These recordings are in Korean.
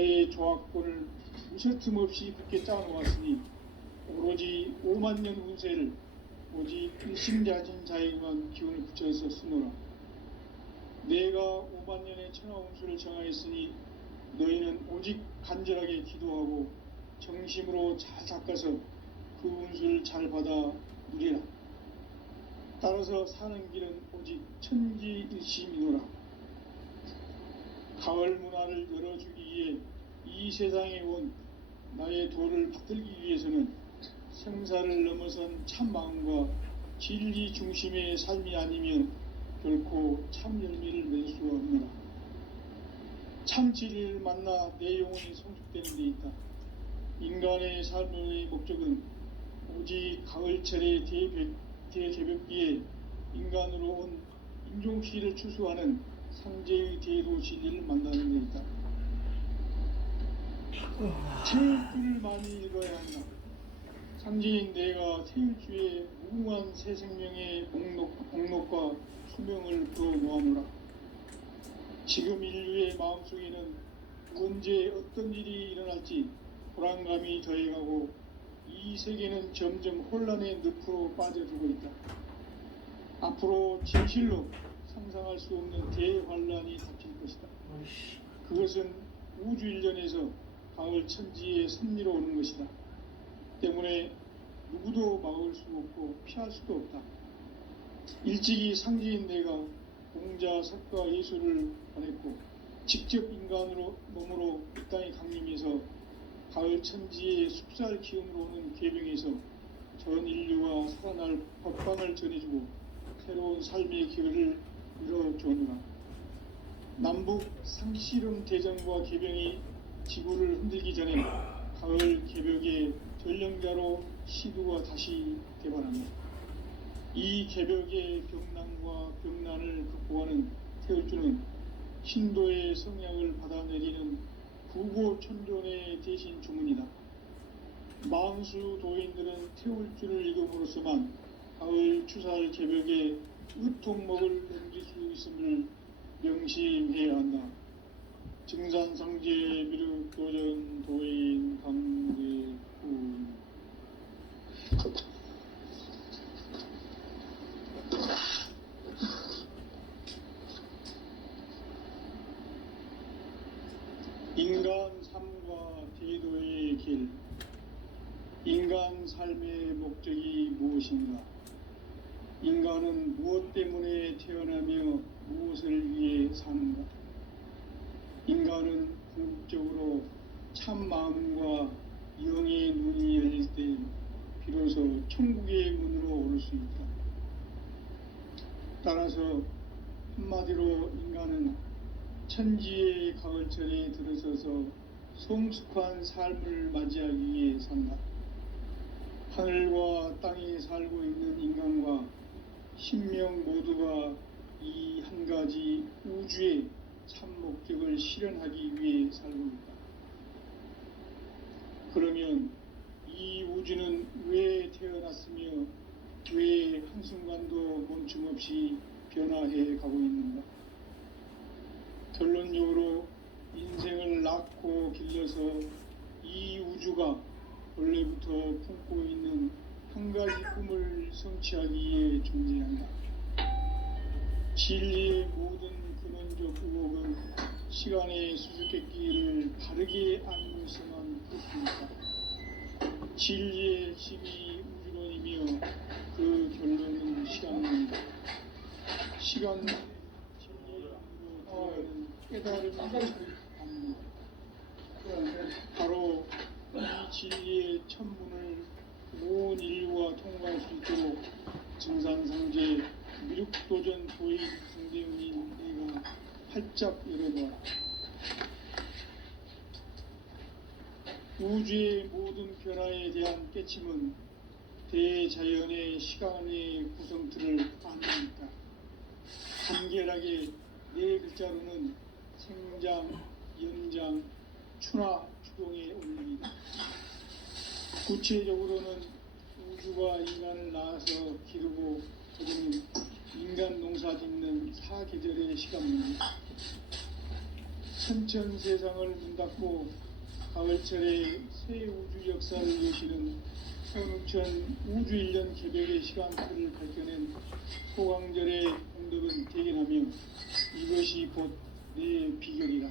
자의 조합권을 무셔틈 없이 굳게 짜놓았으니 오로지 5만 년 운세를 오직 일심자진 자에게만 기운을 붙여서 쓰노라. 내가 5만 년의 천하 운수를 정하였으니 너희는 오직 간절하게 기도하고 정심으로 잘 닦아서 그 운수를 잘 받아 누리라. 따라서 사는 길은 오직 천지일심이노라. 가을 문화를 열어주기 위해 이 세상에 온 나의 도를 받들기 위해서는 생사를 넘어선 참 마음과 진리 중심의 삶이 아니면 결코 참 열매를 맺을 수가 없노라. 참 진리를 만나 내 영혼이 성숙되는 데 있다. 인간의 삶의 목적은 오직 가을철의 대개벽기에 인간으로 온 인종시를 추수하는 상제의 대도 진리를 만나는 데 있다. 태일주를 많이 읽어야 한다. 상제인 내가 태일주의 무궁한 새 생명의 목록과 수명을 풀어놓아노라. 지금 인류의 마음속에는 언제 어떤 일이 일어날지 불안감이 더해가고 이 세계는 점점 혼란의 늪으로 빠져들고 있다. 앞으로 진실로 상상할 수 없는 대환란이 닥칠 것이다. 그것은 우주 일련에서 가을 천지의 섭리로 오는 것이다. 때문에 누구도 막을 수 없고 피할 수도 없다. 일찍이 상제인 내가 공자, 석가, 예수를 보냈고 직접 인간으로 몸으로 이 땅에 강림해서 가을 천지의 숲살 기운으로 오는 계병에서 전 인류가 살아날 법방을 전해주고 새로운 삶의 기회를 이뤄주느라. 남북 상씨름 대전과 계병이 지구를 흔들기 전에 가을 개벽의 전령자로 시두가 다시 개발합니다. 이 개벽의 병난과 병난을 극복하는 태울주는 신도의 성향을 받아내리는 구고천존의 대신 주문이다. 망수 도인들은 태울주를 읽음으로써만 가을 추살 개벽의 의통목을 넘길 수 있음을 명심해야 한다. 증산상제 미륵도전 도인 강대훈. 인간 삶과 대도의 길. 인간 삶의 목적이 무엇인가? 인간은 무엇 때문에 태어나며 무엇을 위해 사는가? 인간은 궁극적으로 참 마음과 영의 눈이 열릴 때 비로소 천국의 문으로 오를 수 있다. 따라서 한마디로 인간은 천지의 가을철에 들어서서 성숙한 삶을 맞이하기 위해 산다. 하늘과 땅에 살고 있는 인간과 신명 모두가 이 한 가지 우주의 참 목적을 실현하기 위해 살고 있다. 그러면 이 우주는 왜 태어났으며 왜 한순간도 멈춤없이 변화해 가고 있는가? 결론적으로 인생을 낳고 길러서 이 우주가 원래부터 품고 있는 한 가지 꿈을 성취하기 위해 존재한다. 진리의 모든 근원적 의혹은 시간의 수수께끼를 바르게 알고 있어만 그렇습니다. 진리의 핵심이 우주론이며 그 결론은 시간론이다. 시간 진리의 안으로 들어가는 깨달음을 합니다. 바로 이 진리의 천문을 온 인류가 통과할 수 있도록 증산상제 미륵도전 도인 강대훈인 내가 활짝 열어봐. 우주의 모든 변화에 대한 깨침은 대자연의 시간의 구성틀을 아닙니까? 간결하게 네 글자로는 생장, 연장, 추나, 추동의 원리이다. 구체적으로는 우주가 인간을 낳아서 기르고 거두는 인간 농사 짓는 사계절의 시간입니다. 천천 세상을 문 닫고 가을철에 새 우주 역사를 여시는 선우천 우주 1년 개벽의 시간표를 밝혀낸 소강절의 공덕은 대견하며 이것이 곧 내 비결이라.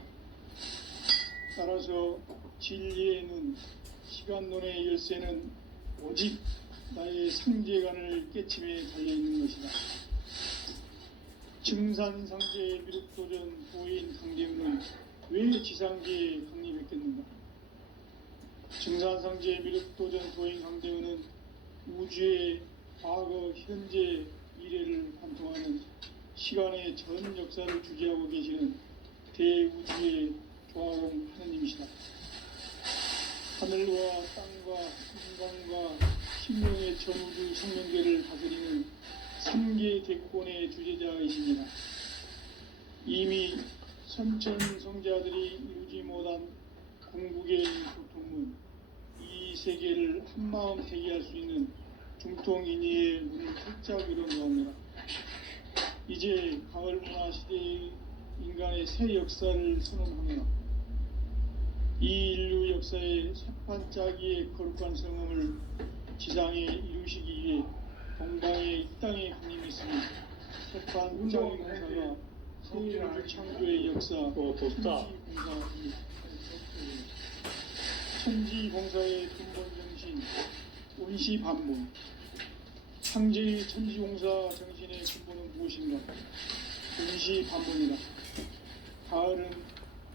따라서 진리의 눈, 시간론의 열쇠는 오직 나의 상제관을 깨침에 달려있는 것이다. 증산상제의 미륵도전 도인 강대우는 왜 지상계에 강림했겠는가? 증산상제의 미륵도전 도인 강대우는 우주의 과거, 현재, 미래를 관통하는 시간의 전 역사를 주재하고 계시는 대우주의 조화공 하느님이시다. 하늘과 땅과 인간과 신명의 전우주 생명계를 다스리는 3계 대권의 주제자이십니다. 이미 선천성자들이 이루지 못한 궁극의 도통문, 이 세계를 한마음 대기할 수 있는 중통인의의 문을 활짝 열어놓았노라. 이제 가을문화 시대의 인간의 새 역사를 선언하노라. 이 인류 역사의 새판짜기의 거룩한 성음을 지상에 이루시기 위해 동방의 이 땅에 강림했으니 새판짜기 공사가 새 우주 창조의 역사 천지공사의 근본 정신 운시반문. 창제의 천지공사 정신의 근본은 무엇인가? 운시반문이다. 가을은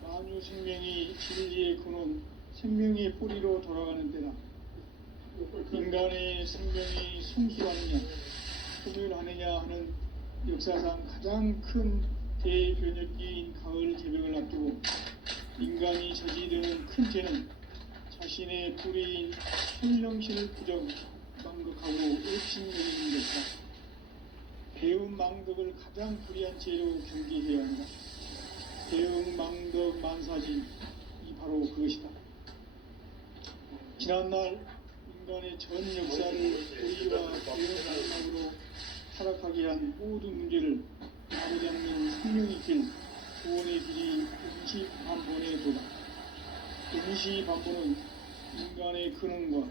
만유 생명이 진리의 근원, 생명의 뿌리로 돌아가는 때다. 인간의 생명이 성숙하느냐, 소멸하느냐 하는 역사상 가장 큰 대변혁기인 가을 개벽을 앞두고 인간이 저지르는 큰 죄는 자신의 뿌리인 현령신을 부정, 망극하고 의심여기는 것이다. 배운 망덕을 가장 불의한 죄로 경계해야 한다. 배운 망덕 만사진, 이 바로 그것이다. 지난날 인간의 전 역사를 불의와 배운 망락으로 타락하게 한 모든 문제를 바로잡는 생명의 길, 구원의 길이 운시반본의 도다. 운시반본은 인간의 근원과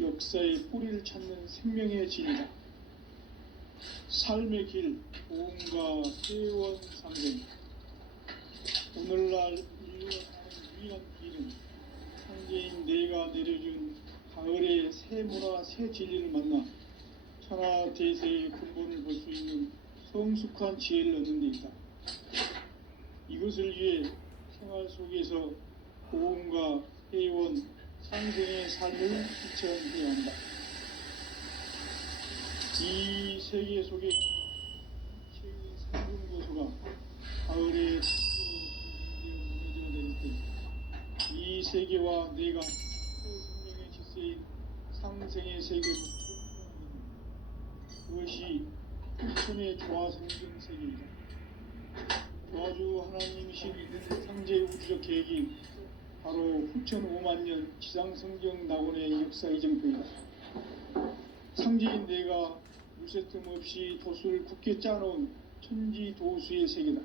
역사의 뿌리를 찾는 생명의 진리다. 삶의 길, 보험과 세원 상생. 오늘날 인류가 사는 유일한 길은 창제인 내가 내려준 가을의 새 문화, 새 진리를 만나 천하 대세의 근본을 볼 수 있는 성숙한 지혜를 얻는 데 있다. 이것을 위해 생활 속에서 보험과 회원, 상생의 삶을 실천해야 한다. 이 세계 속에 최후의 상승고소가 가을에 무너져 내릴 때 이 세계와 내가 생명의 질서인 상생의 세계로 그것이 후천의 조화성경 세계이다. 조화주 하나님이신 상제 우주적 계획이 바로 후천 5만년 지상성경 낙원의 역사 이정표이다. 상제인 내가 물새틈 없이 도수를 굳게 짜놓은 천지도수의 세계다.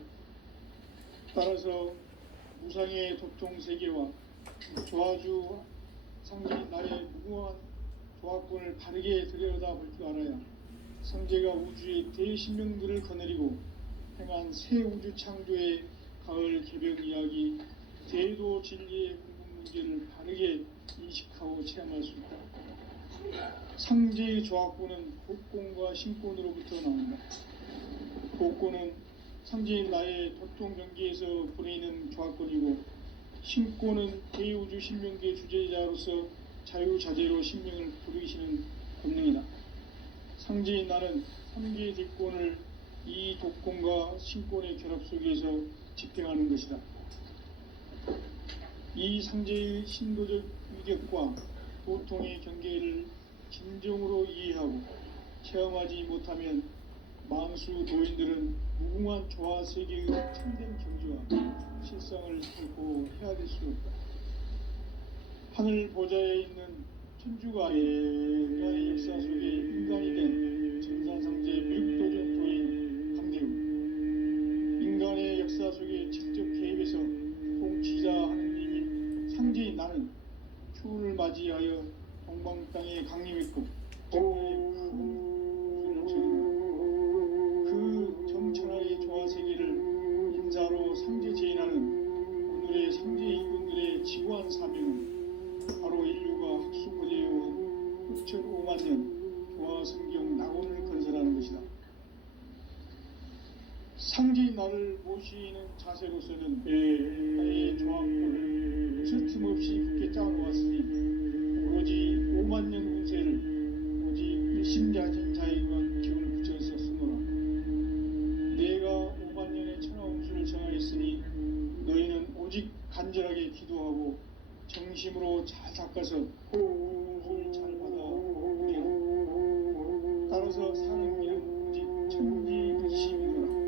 따라서 무상의 도통세계와 조화주 상제인 나의 무궁한 조화권을 바르게 들여다볼 줄 알아야 상제가 우주의 대신명들을 거느리고 행한 새 우주 창조의 가을 개벽 이야기, 대도 진리의 궁극 문제를 바르게 인식하고 체험할 수 있다. 상제의 조합구는 복권과 신권으로부터 나온다. 복권은 상제인 나의 도통 경계에서 보내는 조합권이고, 신권은 대우주 신명계 주제자로서 자유자재로 신명을 부르시는 권능이다. 상제인 나는 3개의 뒷권을 이 독권과 신권의 결합 속에서 집행하는 것이다. 이 상제의 신도적 위격과 도통의 경계를 진정으로 이해하고 체험하지 못하면 만수 도인들은 무궁한 조화세계의 참된 경지와 실상을 결코 헤아릴 수 없다. 하늘 보좌에 있는 천주가 인간의 역사 속에 인간이 된 증산상제 미륵도전 도인 강대우, 인간의 역사 속에 직접 개입해서 지자 하느님인 상제인 나는 추운을 맞이하여 동방 땅에 강림했고 정오의 큰 그 정천하의 조화세계를 인자로 상제 제인하는 오늘의 상제 임금들의 지구한 사명은 바로 인류가 학수고대해온 6,5만 년 조화성경 낙원을 건설하는 것이다. 상제인 나를 모시는 자세로서는 나의 조합법을 서슴없이 굳게 짜놓았으니 오로지 5만 년 운세를 오직 일심자자에만 기운을 붙여서 쓰노라. 내가 5만 년의 천하운수를 정하였으니 너희는 오직 간절하게 기도하고 정심으로 잘 닦아서 운수를 잘 받아 오리라. 따라서 사는 길은 오직 천지불심이노라.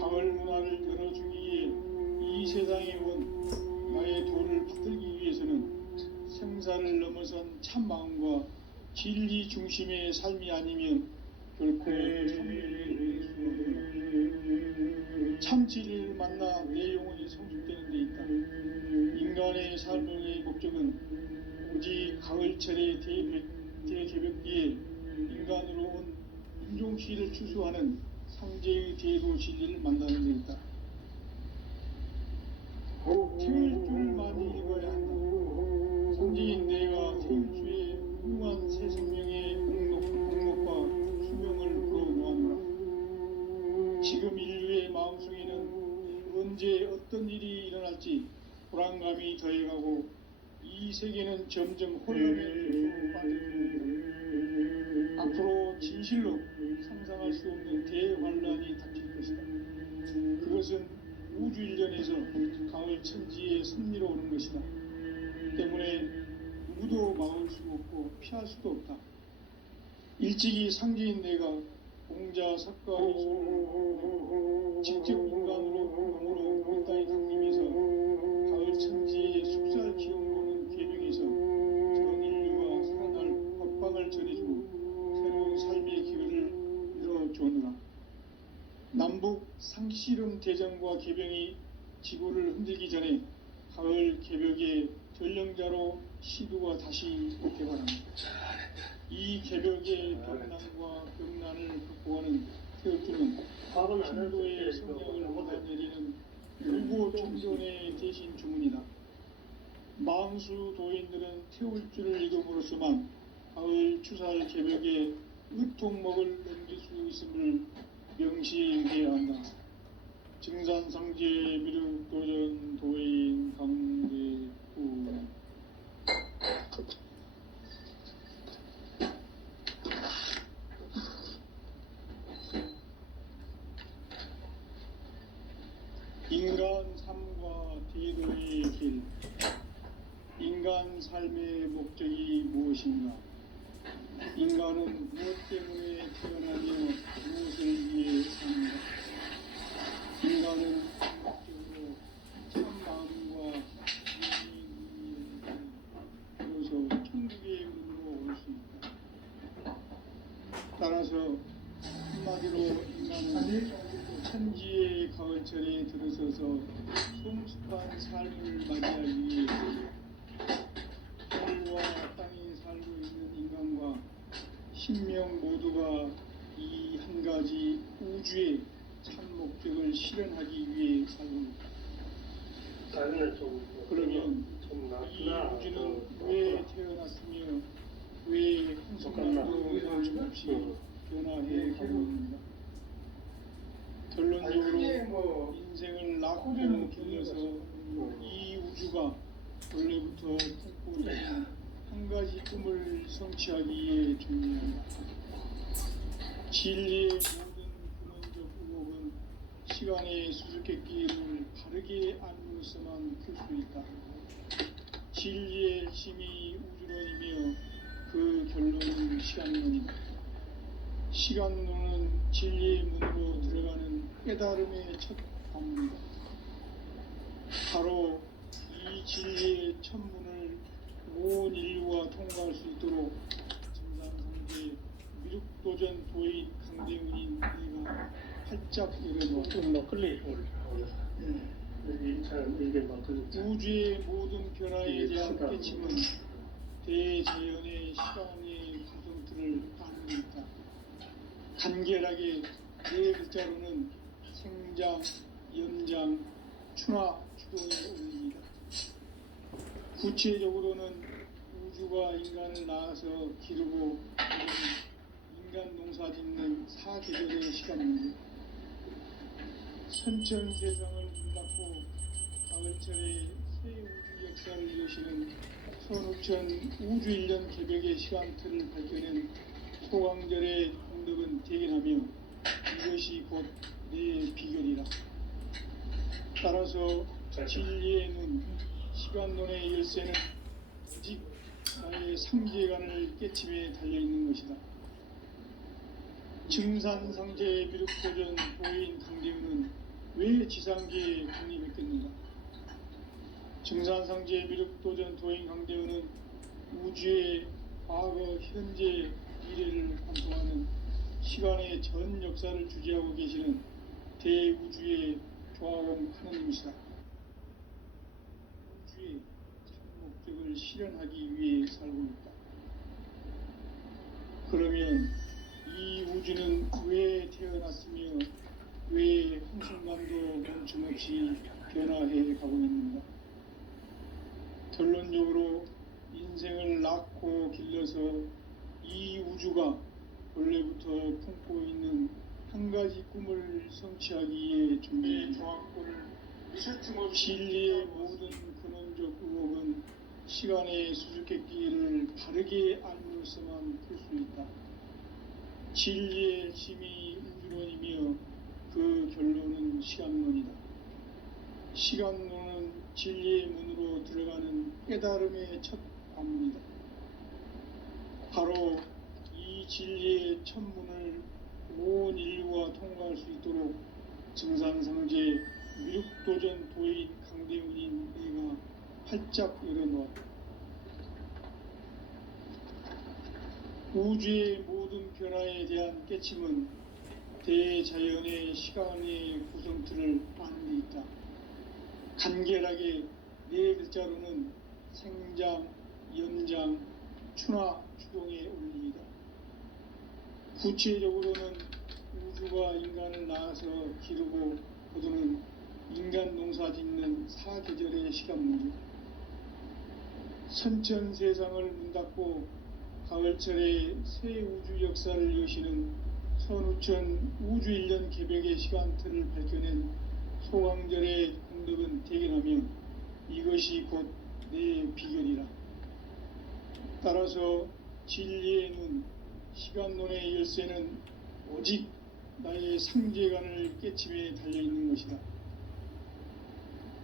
가을 문화를 열어주기에 이 세상에 온 나의 도를 붙들기 위해서는 생사를 넘어선 참 마음과 진리 중심의 삶이 아니면 결코 참 진리를 만나 내 영혼이 성숙되는 데 있다. 인간의 삶의 목적은 오직 가을철의 대개벽기에 인간으로 온 인종시를 추수하는 상제의 대도 진리를 만나는 데 있다. 태울 줄을 많이 읽어야 한다. 상제인 내가 태울 주의 훌륭한 새 생명의 공목과 수명을 불어놓았노라. 지금 인류의 마음속에는 언제 어떤 일이 일어날지 불안감이 더해가고 이 세계는 점점 혼란의 요소로 빠져듭니다. 앞으로 진실로 상상할 수 없는 대환란이 닥칠 것이다. 그것은 우주 일련에서 가을 천지의 섭리로 오는 것이다. 때문에 누구도 막을 수 없고 피할 수도 없다. 일찍이 상제인 내가 공자 석가의 손을 직접 인간으로 공으로 이 땅에 강림해서 가을 천지의 숙살 기운보는 계명에서 전 인류가 살아날 법방을 전해주고 새로운 삶의 기회를 이뤄주느라. 남북 상씨름 대전과 개병이 지구를 흔들기 전에 가을 개벽의 전령자로 시두가 다시 개발합니다. 이 개벽의 병난과 병난을 극복하는 태극기는 신도의 성령을 받아내리는 불고 청전의 대신 주문이다. 망수 도인들은 태울 줄을 읽음으로써만 가을 추살 개벽의 의통목을 넘길 수 있음을 명시해야 한다. 증산상제 미륵도전 도인 강대구. 인간 삶과 대도의 길. 인간 삶의 목적이 무엇인가? 인간은 무엇 때문에 태어나며 무엇을 위해 사는가? 인간은 목적으로 참 마음과 비로소 천국의 문으로 올 수 있다. 따라서 한마디로 인간은 천지의 가을철에 들어서서 성숙한 삶을 맞이하기 위해 하늘과 땅에 살고 있는 인간과 신명 모두가 이 한 가지 우주의 참 목적을 실현하기 위해 살고 있다. 그러면 이 우주는 왜 태어났으며 왜 한순간도 멈춤 없이 변화해 가고 있는가? 결론적으로 인생을 낙으로 길러서 이 우주가 원래부터 품고 있는 한 가지 꿈을 성취하기에 중요합니다. 진리의 모든 근원적 의혹은 시간의 수수께끼를 바르게 알므로서만 풀 수 있다. 진리의 핵심이 우주론이며 그 결론은 시간론이다. 시간론은 진리의 문으로 들어가는 깨달음의 첫 방문이다. 바로 이 진리의 첫 문을 온 인류가 통과할 수 있도록 증산상제 미륵도전 도인 강대훈인 내가 활짝 열어놓았다. 잘 이게 맞거든요. 우주의 모든 변화에 이게 대한 크다. 깨침은 대자연의 시간의 구성틀을 아닙니다. 간결하게 네 글자로는 생장, 연장, 충화, 추동에 올립니다. 구체적으로는 우주가 인간을 낳아서 기르고 인간 농사 짓는 사계절의 시간입니다. 선천 세상을 문닫고 가을철에 새 우주 역사를 여시는 선우천 우주 1년 개벽의 시간틀을 밝혀낸 소강절의 공덕은 대견하며 이것이 곧 내 비결이라. 따라서 진리의 눈, 시간론의 열쇠는 오직 나의 상제관을 깨침에 달려있는 것이다. 증산상제의 비륵도전 도인 강대우는 왜 지상계에 독립했겠는가? 증산상제의 비륵도전 도인 강대우는 우주의 과거, 현재, 미래를 관통하는 시간의 전 역사를 주재하고 계시는 대우주의 조화원 하느님이시다. 우주의 참 목적을 실현하기 위해 살고 있다. 그러면 이 우주는 왜 태어났으며 왜 한순간도 멈춤없이 변화해 가고 있는가? 결론적으로 인생을 낳고 길러서 이 우주가 원래부터 품고 있는 한 가지 꿈을 성취하기 위해 준비한 조합골을 진리의 모든 근원적 의혹은 시간의 수수께끼를 바르게 알므로서만 풀 수 있다. 진리의 핵심이 우주론이며 그 결론은 시간론이다. 시간론은 진리의 문으로 들어가는 깨달음의 첫 관문이다. 바로 이 진리의 첫 문을 온 인류가 통과할 수 있도록 증산상제 미륵도전 도인 강대훈인 내가 활짝 열어놓았다. 우주의 모든 변화에 대한 깨침은 대자연의 시간의 구성틀을 아는 데 있다. 간결하게 네 글자로는 생장, 연장, 충화, 추동에 올리이다. 구체적으로는 우주가 인간을 낳아서 기르고 거두는 인간 농사 짓는 사계절의 시간 문제. 선천 세상을 문닫고 가을철에 새 우주 역사를 여시는 선우천 우주 1년 개벽의 시간틀을 밝혀낸 소강절의 공덕은 대견하며 이것이 곧 내 비결이라. 따라서 진리의 눈, 시간론의 열쇠는 오직 나의 상제관을 깨침에 달려있는 것이다.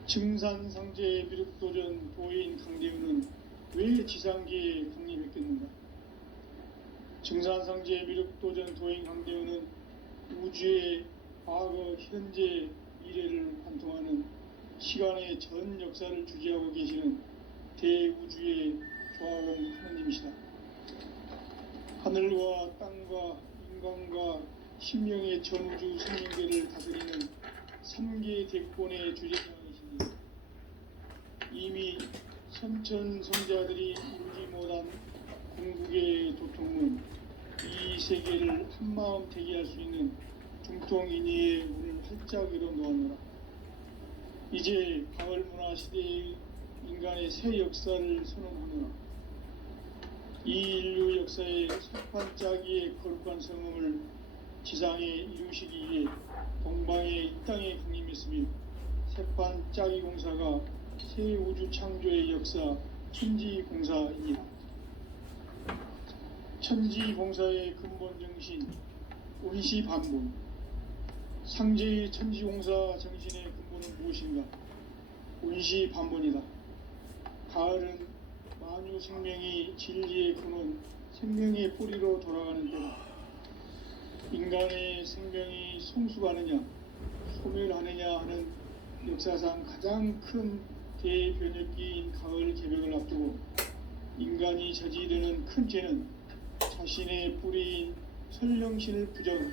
증산상제의 비륵도전 도인 강대우는 왜 지상계에 강림했겠는가? 증산상제의 비륵도전 도인 강대우는 우주의 과거, 현재, 미래를 관통하는 시간의 전 역사를 주재하고 계시는 대우주의 조화원 하느님이시다. 하늘과 땅과 인간과 신명의 전우주 생명계를 다스리는 3개 대권의 주제장이시니 이미 선천성자들이 이루지 못한 궁극의 도통은 이 세계를 한마음 되게 할 수 있는 중통인의의 문을 활짝 열어놓았노라. 이제 가을문화 시대의 인간의 새 역사를 선언하노라. 이 인류 역사의 첫 반짝이의 거룩한 성음을 지상에 이루시기 위해 동방의 이 땅에 강림했으며 새반짝이 공사가 새 우주 창조의 역사 천지공사이니라. 천지공사의 근본 정신 운시반본. 상제의 천지공사 정신의 근본은 무엇인가? 운시반본이다. 가을은 만유 생명이 진리의 근원, 생명의 뿌리로 돌아가는 때다. 인간의 생명이 성숙하느냐, 소멸하느냐 하는 역사상 가장 큰 대변혁기인 가을 개벽을 앞두고 인간이 저지르는 큰 죄는 자신의 뿌리인 설령신을 부정,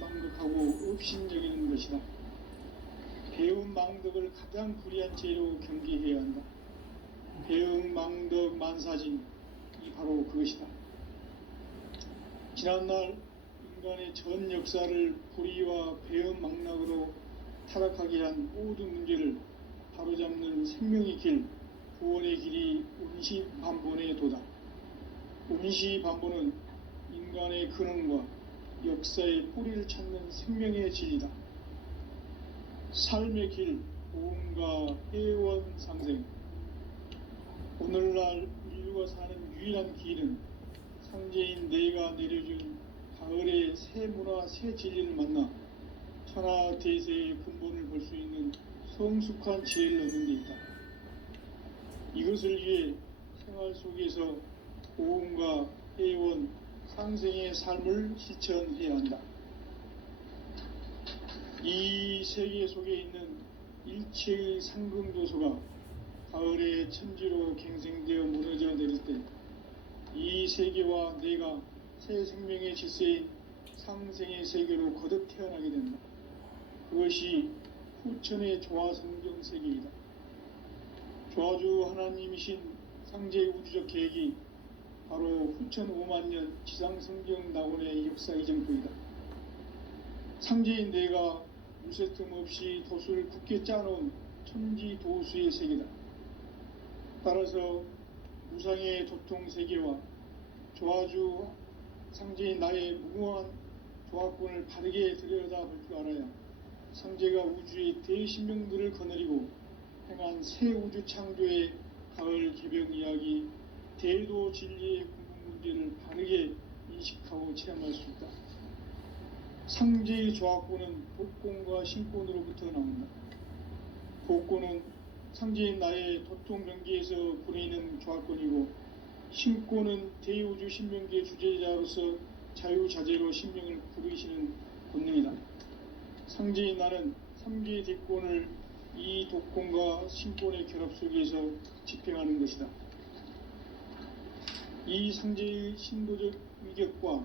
망극하고 업신여기는 것이다. 배움 망덕을 가장 불의한 죄로 경계해야 한다. 배움 망덕 만사진이 바로 그것이다. 지난날 인간의 전 역사를 불의와 배움 망락으로 타락하게 한 모든 문제를 바로잡는 생명의 길, 구원의 길이 운시반본의 도다. 운시반본은 인간의 근원과 역사의 뿌리를 찾는 생명의 진리다. 삶의 길, 보험과 회원 상생. 오늘날 인류가 사는 유일한 길은 상제인 내가 내려준 가을의 새 문화, 새 진리를 만나 천하 대세의 근본을 볼 수 있는 성숙한 지혜를 얻는 데 있다. 이것을 위해 생활 속에서 보험과 회원, 상생의 삶을 실천해야 한다. 이 세계 속에 있는 일체의 상금도서가 가을의 천지로 갱생되어 무너져 내릴 때 이 세계와 내가 새 생명의 질서인 상생의 세계로 거듭 태어나게 된다. 그것이 후천의 조화성경 세계이다. 조화주 하나님이신 상제의 우주적 계획이 바로 후천 5만년 지상성경 낙원의 역사 이정표이다. 상제인 내가 무쇠틈 없이 도수를 굳게 짜놓은 천지 도수의 세계다. 따라서 무상의 도통 세계와 조화주 상제인 나의 무궁한 조화권을 바르게 들여다볼 줄 알아야 상제가 우주의 대신명들을 거느리고 행한 새 우주 창조의 가을 개벽 이야기, 대도 진리의 궁극 문제를 바르게 인식하고 체험할 수 있다. 상제의 조화권은 복권과 신권으로부터 나온다. 복권은 상제인 나의 도통 경계에서 보내는 조화권이고, 신권은 대우주 신명계 주제자로서 자유자재로 신명을 부르시는 본능이다. 상제인 나는 3개의 대권을 이 독권과 신권의 결합 속에서 집행하는 것이다. 이 상제의 신도적 위격과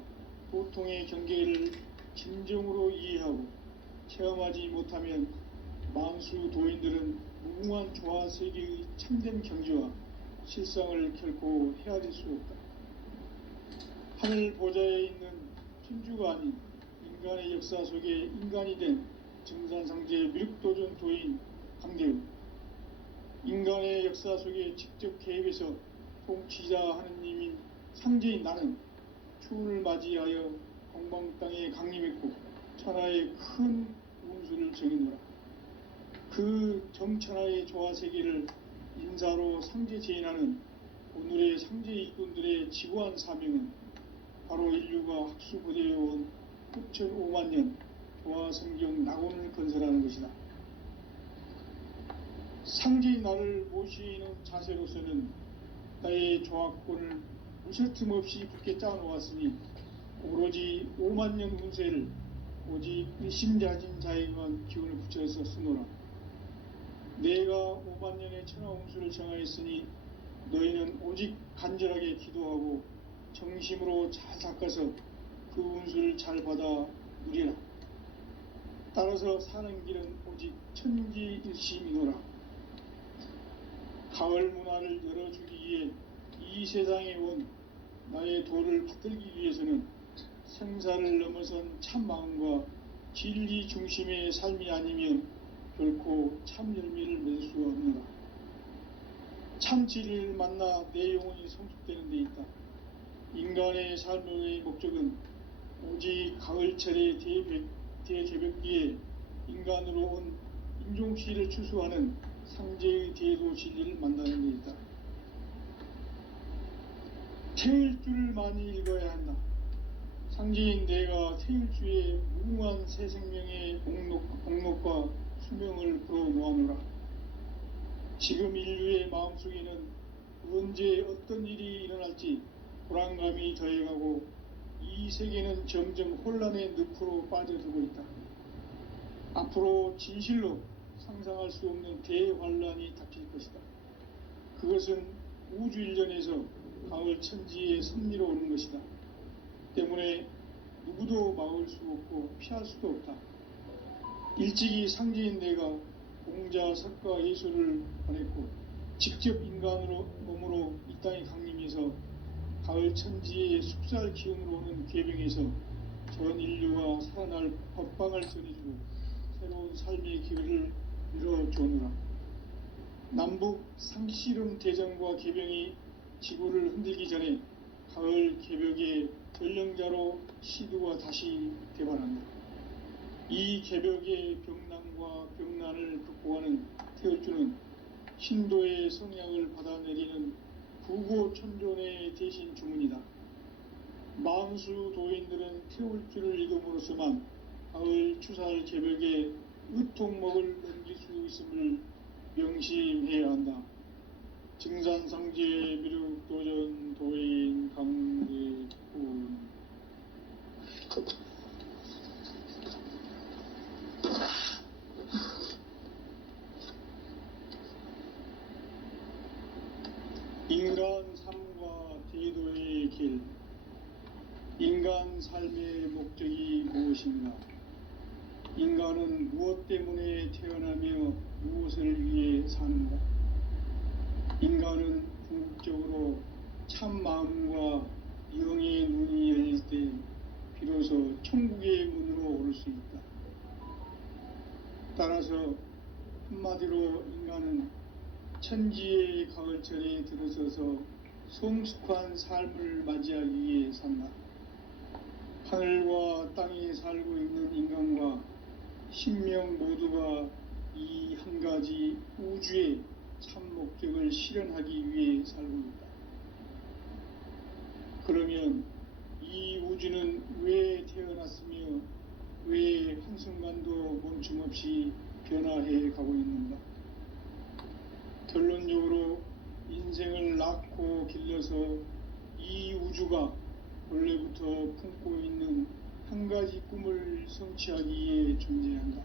보통의 경계를 진정으로 이해하고 체험하지 못하면 만수 도인들은 무궁한 조화 세계의 참된 경지와 실상을 결코 헤아릴 수 없다. 하늘 보좌에 있는 천주가 아닌 인간의 역사 속에 인간이 된 증산상제의 미륵도전 도인 강대우, 인간의 역사 속에 직접 개입해서 통치자 하느님인 상제인 나는 추운을 맞이하여 공방 땅에 강림했고 천하의 큰 운수를 정해노라. 그 정천하의 조화세계를 인사로 상제 제인하는 오늘의 상제 일꾼들의 지구한 사명은 바로 인류가 학수부대해온 6,500년 조화성경 낙원을 건설하는 것이다. 상제인 나를 모시는 자세로서는 나의 조화권을 무쇠틈 없이 굳게 짜놓았으니 오로지 5만년 운세를 오직 일심자진 자에게만 기운을 붙여서 쓰노라. 내가 5만년의 천하 운수를 정하였으니 너희는 오직 간절하게 기도하고 정심으로 잘 닦아서 그 운수를 잘 받아 누리라. 따라서 사는 길은 오직 천지일심이노라. 가을 문화를 열어주기 위해 이 세상에 온 나의 도를 받들기 위해서는 생사를 넘어선 참 마음과 진리 중심의 삶이 아니면 결코 참 열매를 맺을 수 없노라. 참 진리를 만나 내 영혼이 성숙되는 데 있다. 인간의 삶의 목적은 오직 가을철의 대개벽기에 인간으로 온 인종시를 추수하는 상제의 대도 진리를 만나는 데 있다. 태일주를 많이 읽어야 한다. 상제인 내가 태일주의 무궁한 새 생명의 공록과 수명을 불어모아노라. 지금 인류의 마음속에는 언제 어떤 일이 일어날지 불안감이 더해가고 이 세계는 점점 혼란의 늪으로 빠져들고 있다. 앞으로 진실로 상상할 수 없는 대환란이 닥칠 것이다. 그것은 우주 일전에서 가을 천지의 섭리로 오는 것이다. 때문에 누구도 막을 수 없고 피할 수도 없다. 일찍이 상제인 내가 공자, 석가, 예수를 보냈고 직접 인간으로 몸으로 이 땅에 강림해서 가을 천지의 숲살 기운으로 오는 계병에서 전 인류가 살아날 법방을 전해주고 새로운 삶의 기회를 이뤄주느라 남북 상씨름 대전과 계병이 지구를 흔들기 전에 가을 개벽의 전령자로 시두가 다시 대반한다. 이 개벽의 병난과 병난을 극복하는 태울주는 신도의 성약을 받아내리는 구고천존의 대신 주문이다. 만수 도인들은 태울주를 읽음으로써만 가을 추살 개벽의 의통목을 넘길 수 있음을 명심해야 한다. 증산상제 미륵도전 도인 강대군. 인간 삶과 대도의 길. 인간 삶의 목적이 무엇인가? 인간은 무엇 때문에 태어나며 무엇을 위해 사는가? 인간은 궁극적으로 참 마음과 영의 눈이 열릴 때 비로소 천국의 문으로 오를 수 있다. 따라서 한마디로 인간은 천지의 가을철에 들어서서 성숙한 삶을 맞이하기 위해 산다. 하늘과 땅에 살고 있는 인간과 신명 모두가 이 한 가지 우주의 참 목적을 실현하기 위해 살고 있다. 그러면 이 우주는 왜 태어났으며 왜 한순간도 멈춤없이 변화해 가고 있는가? 결론적으로 인생을 낳고 길러서 이 우주가 원래부터 품고 있는 한 가지 꿈을 성취하기 위해 존재한다.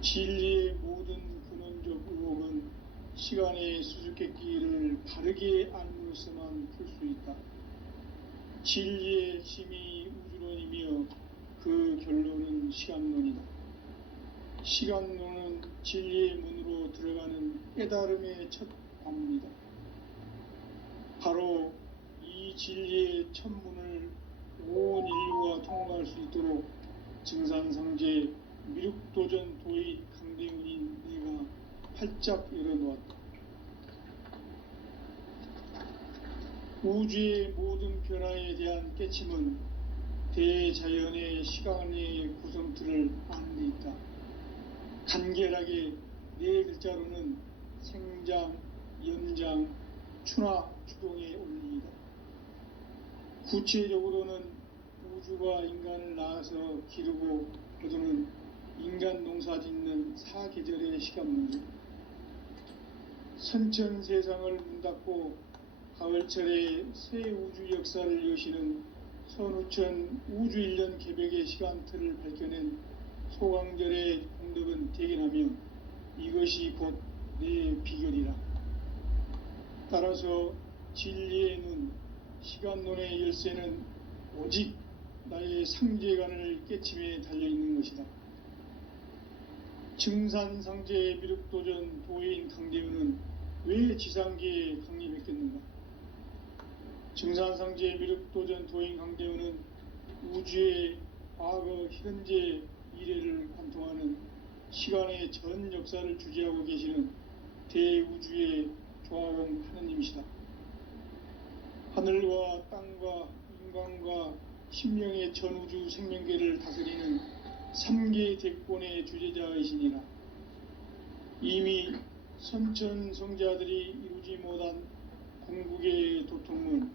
진리의 모든 근원적 의혹은 시간의 수수께끼를 바르게 알므로서만 풀 수 있다. 진리의 핵심이 우주론이며 그 결론은 시간론이다. 시간론은 진리의 문으로 들어가는 깨달음의 첫 관문이다. 바로 이 진리의 첫 문을 온 인류가 통과할 수 있도록 증산상제 미륵도전 도의 강대군인 내가 활짝 열어놓았다. 우주의 모든 변화에 대한 깨침은 대자연의 시간의 구성틀을 아는 데 있다. 간결하게 네 글자로는 생장, 연장, 추나 추동의 원리이다. 구체적으로는 우주가 인간을 낳아서 기르고 거두는 인간 농사 짓는 사계절의 시간문제, 선천 세상을 문 닫고 가을철에 새 우주 역사를 여시는 선우천 우주 1년 개벽의 시간틀을 밝혀낸 소강절의 공덕은 대견하며 이것이 곧 내 비결이라. 따라서 진리의 눈, 시간론의 열쇠는 오직 나의 상제관을 깨침에 달려있는 것이다. 증산상제 미륵도전 도인 강대훈은 왜 지상계에 강림했겠는가? 증산상제 미륵도전 도인 강대훈은 우주의 과거, 현재, 미래를 관통하는 시간의 전 역사를 주재하고 계시는 대우주의 조화원 하느님이시다. 하늘과 땅과 인간과 심령의 전우주 생명계를 다스리는 3계 대권의 주재자이시니라. 이미 선천성자들이 이루지 못한 궁극의 도통은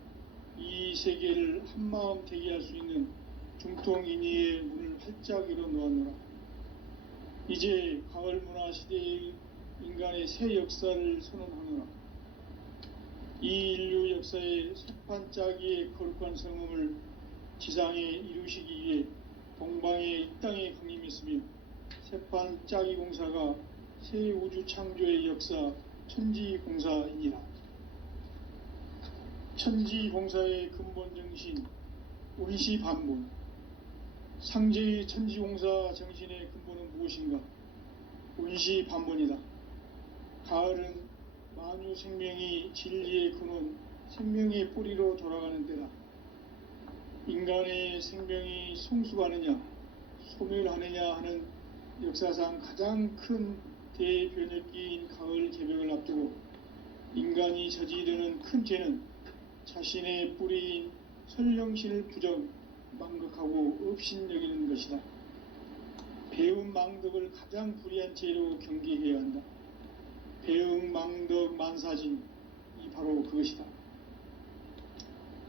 이 세계를 한마음 되게 할 수 있는 중통인의의 문을 활짝 열어놓았노라. 이제 가을 문화 시대의 인간의 새 역사를 선언하노라. 이 인류 역사의 새판짜기의 거룩한 성음을 지상에 이루시기 위해 동방의 이 땅에 강림했으며 새판짜기 공사가 새 우주 창조의 역사 천지공사이니라. 천지공사의 근본 정신 원시반본, 상제의 천지공사 정신의 근본은 무엇인가? 운시 반본이다. 가을은 만유 생명이 진리의 근원, 생명의 뿌리로 돌아가는 때다. 인간의 생명이 성숙하느냐, 소멸하느냐 하는 역사상 가장 큰 대변혁기인 가을 개벽을 앞두고 인간이 저지르는 큰 죄는 자신의 뿌리인 선령신을 부정, 망극하고 업신여기는 것이다. 배움 망덕을 가장 불의한 죄로 경계해야 한다. 배움 망덕 만사진이 바로 그것이다.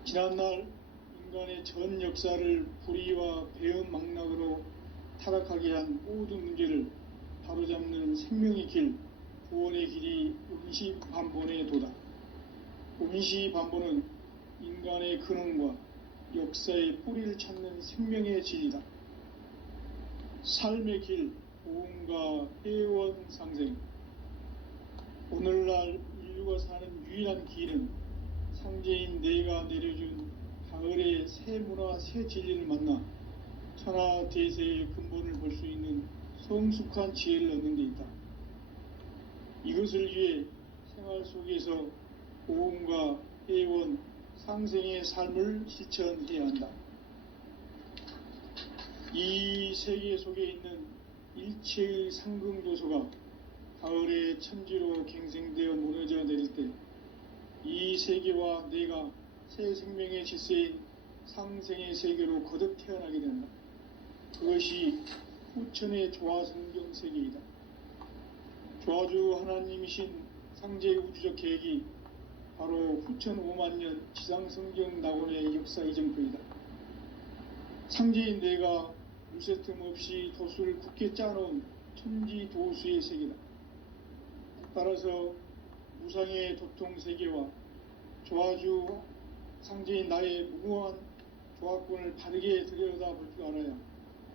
지난날 인간의 전 역사를 불의와 배움 망락으로 타락하게 한 모든 문제를 바로잡는 생명의 길, 구원의 길이 운시반본의 도다. 운시반본은 인간의 근원과 역사의 뿌리를 찾는 생명의 진리다. 삶의 길, 보험과 회원 상생. 오늘날 인류가 사는 유일한 길은 상제인 내가 내려준 가을의 새 문화, 새 진리를 만나 천하 대세의 근본을 볼 수 있는 성숙한 지혜를 얻는 데 있다. 이것을 위해 생활 속에서 보험과 회원, 상생의 삶을 실천해야 한다. 이 세계 속에 있는 일체의 상승조소가 가을의 천지로 갱생되어 무너져 내릴 때 이 세계와 내가 새 생명의 질서인 상생의 세계로 거듭 태어나게 된다. 그것이 후천의 조화성경 세계이다. 조화주 하나님이신 상제의 우주적 계획이 바로 후천 5만년 지상성경 낙원의 역사 이정표이다. 상제인 내가 무쇠틈 없이 도수를 굳게 짜놓은 천지 도수의 세계다. 따라서 무상의 도통 세계와 조화주 상제인 나의 무궁한 조화권을 바르게 들여다볼 줄 알아야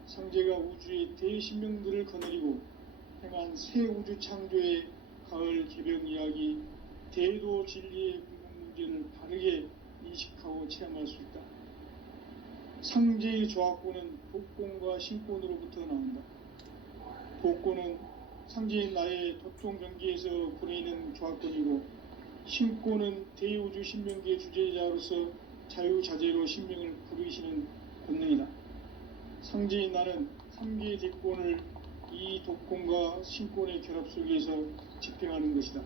상제가 우주의 대신명들을 거느리고 행한 새 우주 창조의 가을 개벽 이야기, 대도 진리의 궁극 문제를 바르게 인식하고 체험할 수 있다. 상제의 조화권은 복권과 신권으로부터 나온다. 복권은 상제인 나의 도통 경계에서 보내는 조화권이고, 신권은 대우주 신명기의 주제자로서 자유자재로 신명을 부르시는 권능이다. 상제인 나는 3개의 대권을 이 독권과 신권의 결합 속에서 집행하는 것이다.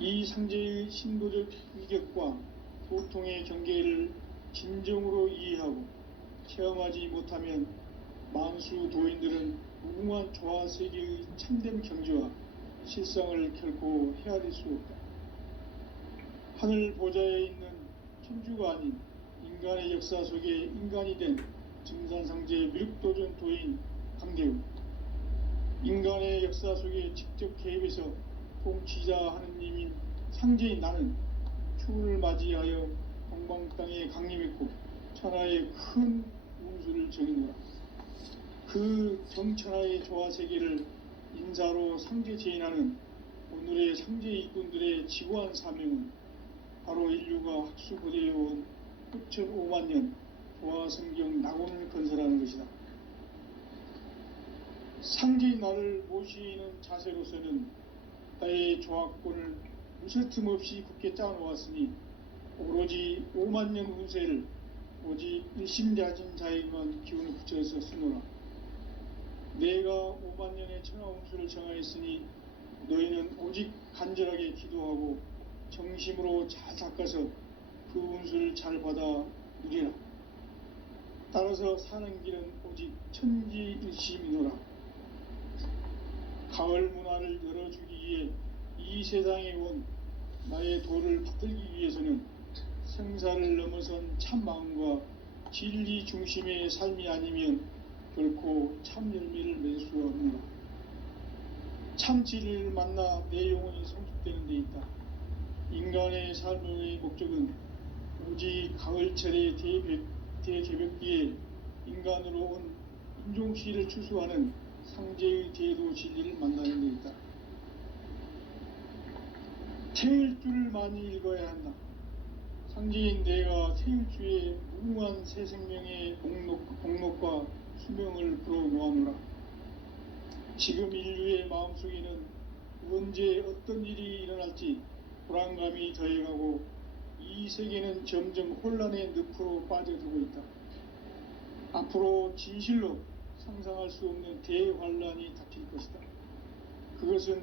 이 상제의 신도적 위격과 도통의 경계를 진정으로 이해하고 체험하지 못하면 만수 도인들은 무궁한 조화세계의 참된 경지와 실상을 결코 헤아릴 수 없다. 하늘 보좌에 있는 천주가 아닌 인간의 역사 속에 인간이 된 증산상제의 미륵도전 도인 강대우, 인간의 역사 속에 직접 개입해서 통치자 하느님인 상제인 나는 추운을 맞이하여 동방 땅에 강림했고 천하의 큰 운수를 정의노라. 그 정천하의 조화세계를 인사로 상제 제인하는 오늘의 상제 일꾼들의 지고한 사명은 바로 인류가 학수고대해온 후천 5만년 조화성경 낙원을 건설하는 것이다. 상제인 나를 모시는 자세로서는 나의 조화권을 무쇠틈 없이 굳게 짜놓았으니 오로지 5만년 운세를 오직 일심자진 자에게만 기운을 붙여서 쓰노라. 내가 5만년의 천하 운수를 정하였으니 너희는 오직 간절하게 기도하고 정심으로 잘 닦아서 그 운수를 잘 받아 누리라. 따라서 사는 길은 오직 천지일심이노라. 가을 문화를 열어주기 위해 이 세상에 온 나의 도를 받들기 위해서는 생사를 넘어선 참 마음과 진리 중심의 삶이 아니면 결코 참 열매를 맺을 수가 없노라. 참 진리를 만나 내 영혼이 성숙되는 데 있다. 인간의 삶의 목적은 오직 가을철의 대개벽기에 인간으로 온 인종시를 추수하는 상제의 대도 진리를 만나는 데 있다. 태일주를 많이 읽어야 한다. 상제인 내가 태일주의 무궁한 새 생명의 복록과 수명을 불어놓아노라. 지금 인류의 마음속에는 언제 어떤 일이 일어날지 불안감이 더해가고 이 세계는 점점 혼란의 늪으로 빠져들고 있다. 앞으로 진실로 상상할 수 없는 대환란이 닥칠 것이다. 그것은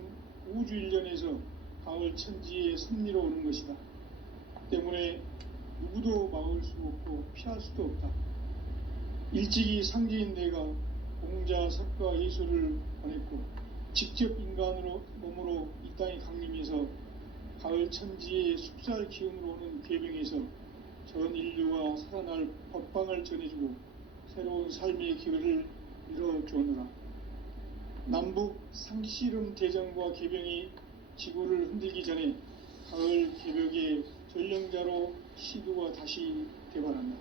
우주 일련에서 가을 천지의 섭리로 오는 것이다. 때문에 누구도 막을 수 없고 피할 수도 없다. 일찍이 상제인 내가 공자, 석가, 예수를 보냈고 직접 인간으로 몸으로 이 땅에 강림해서 가을 천지의 숲살 기운으로 오는 궤병에서 전 인류와 살아날 법방을 전해주고 새로운 삶의 기회를 밀어주느라. 남북 상씨름 대전과 궤병이 지구를 흔들기 전에 가을 개벽의 전령자로 시도가 다시 개발한다.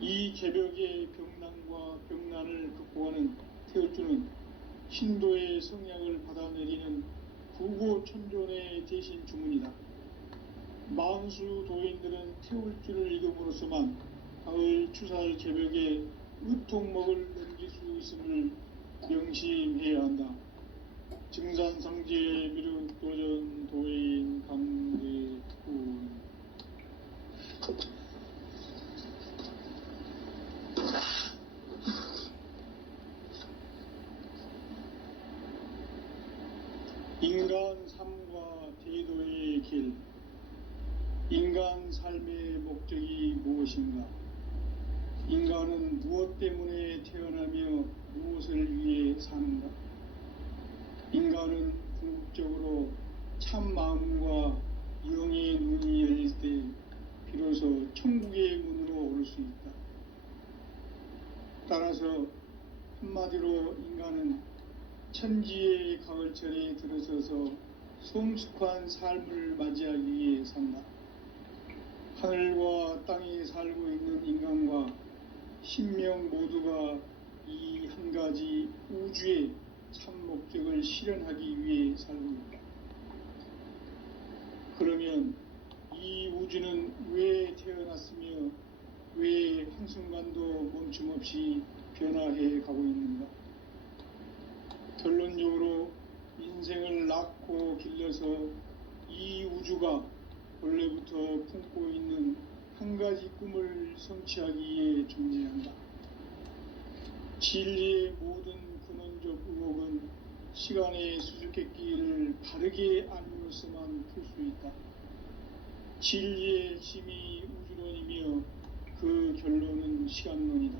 이 개벽의 병난과 병난을 극복하는 태울주는 신도의 성향을 받아내리는 구고천존의 대신 주문이다. 만수 도인들은 태울주를 읽음으로써만 가을 추살 개벽의 의통목을 넘길 수 있음을 명심해야 한다. 증산상제 미륵도전 도인 강대군. 인간 삶과 대도의 길. 인간 삶의 목적이 무엇인가? 인간은 무엇 때문에 태어나며 무엇을 위해 사는가? 인간은 궁극적으로 참 마음과 영의 눈이 열릴 때 비로소 천국의 문으로 올 수 있다. 따라서 한마디로 인간은 천지의 가을철에 들어서서 성숙한 삶을 맞이하기 위해 산다. 하늘과 땅에 살고 있는 인간과 신명 모두가 이 한 가지 우주의 참 목적을 실현하기 위해 살고 있다. 그러면 이 우주는 왜 태어났으며 왜 한순간도 멈춤없이 변화해 가고 있는가? 결론적으로 인생을 낳고 길러서 이 우주가 원래부터 품고 있는 한 가지 꿈을 성취하기 위해 존재한다. 진리의 모든 근원적 의혹은 시간의 수수께끼를 바르게 알므로서만 풀 수 있다. 진리의 힘이 우주론이며 그 결론은 시간론이다.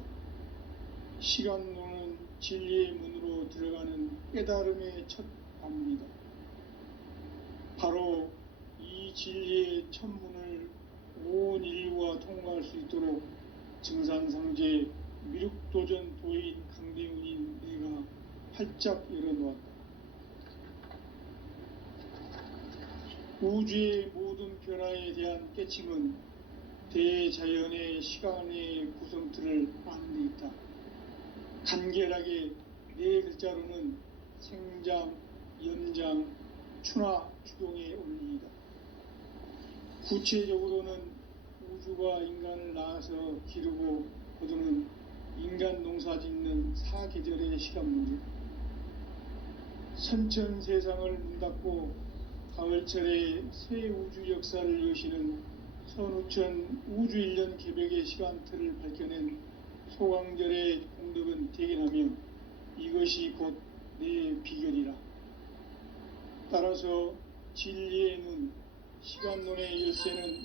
시간론은 진리의 문으로 들어가는 깨달음의 첫 관문이다. 바로 이 진리의 첫 문을 온 인류가 통과할 수 있도록 증산상제 미륵도전 도인 강대훈인 내가 활짝 열어놓았다. 우주의 모든 변화에 대한 깨침은 대자연의 시간의 구성틀을 아는 데 있다. 간결하게 네 글자로는 생장, 연장, 추나 추동의 원리이다. 구체적으로는 우주가 인간을 낳아서 기르고 거두는 인간 농사 짓는 사계절의 시간 문제. 선천 세상을 문 닫고 가을철에 새 우주 역사를 여시는 선우천 우주일년 개벽의 시간틀을 밝혀낸 소강절의 공덕은 대견하며 이것이 곧 내 비결이라. 따라서 진리의 눈, 시간론의 열쇠는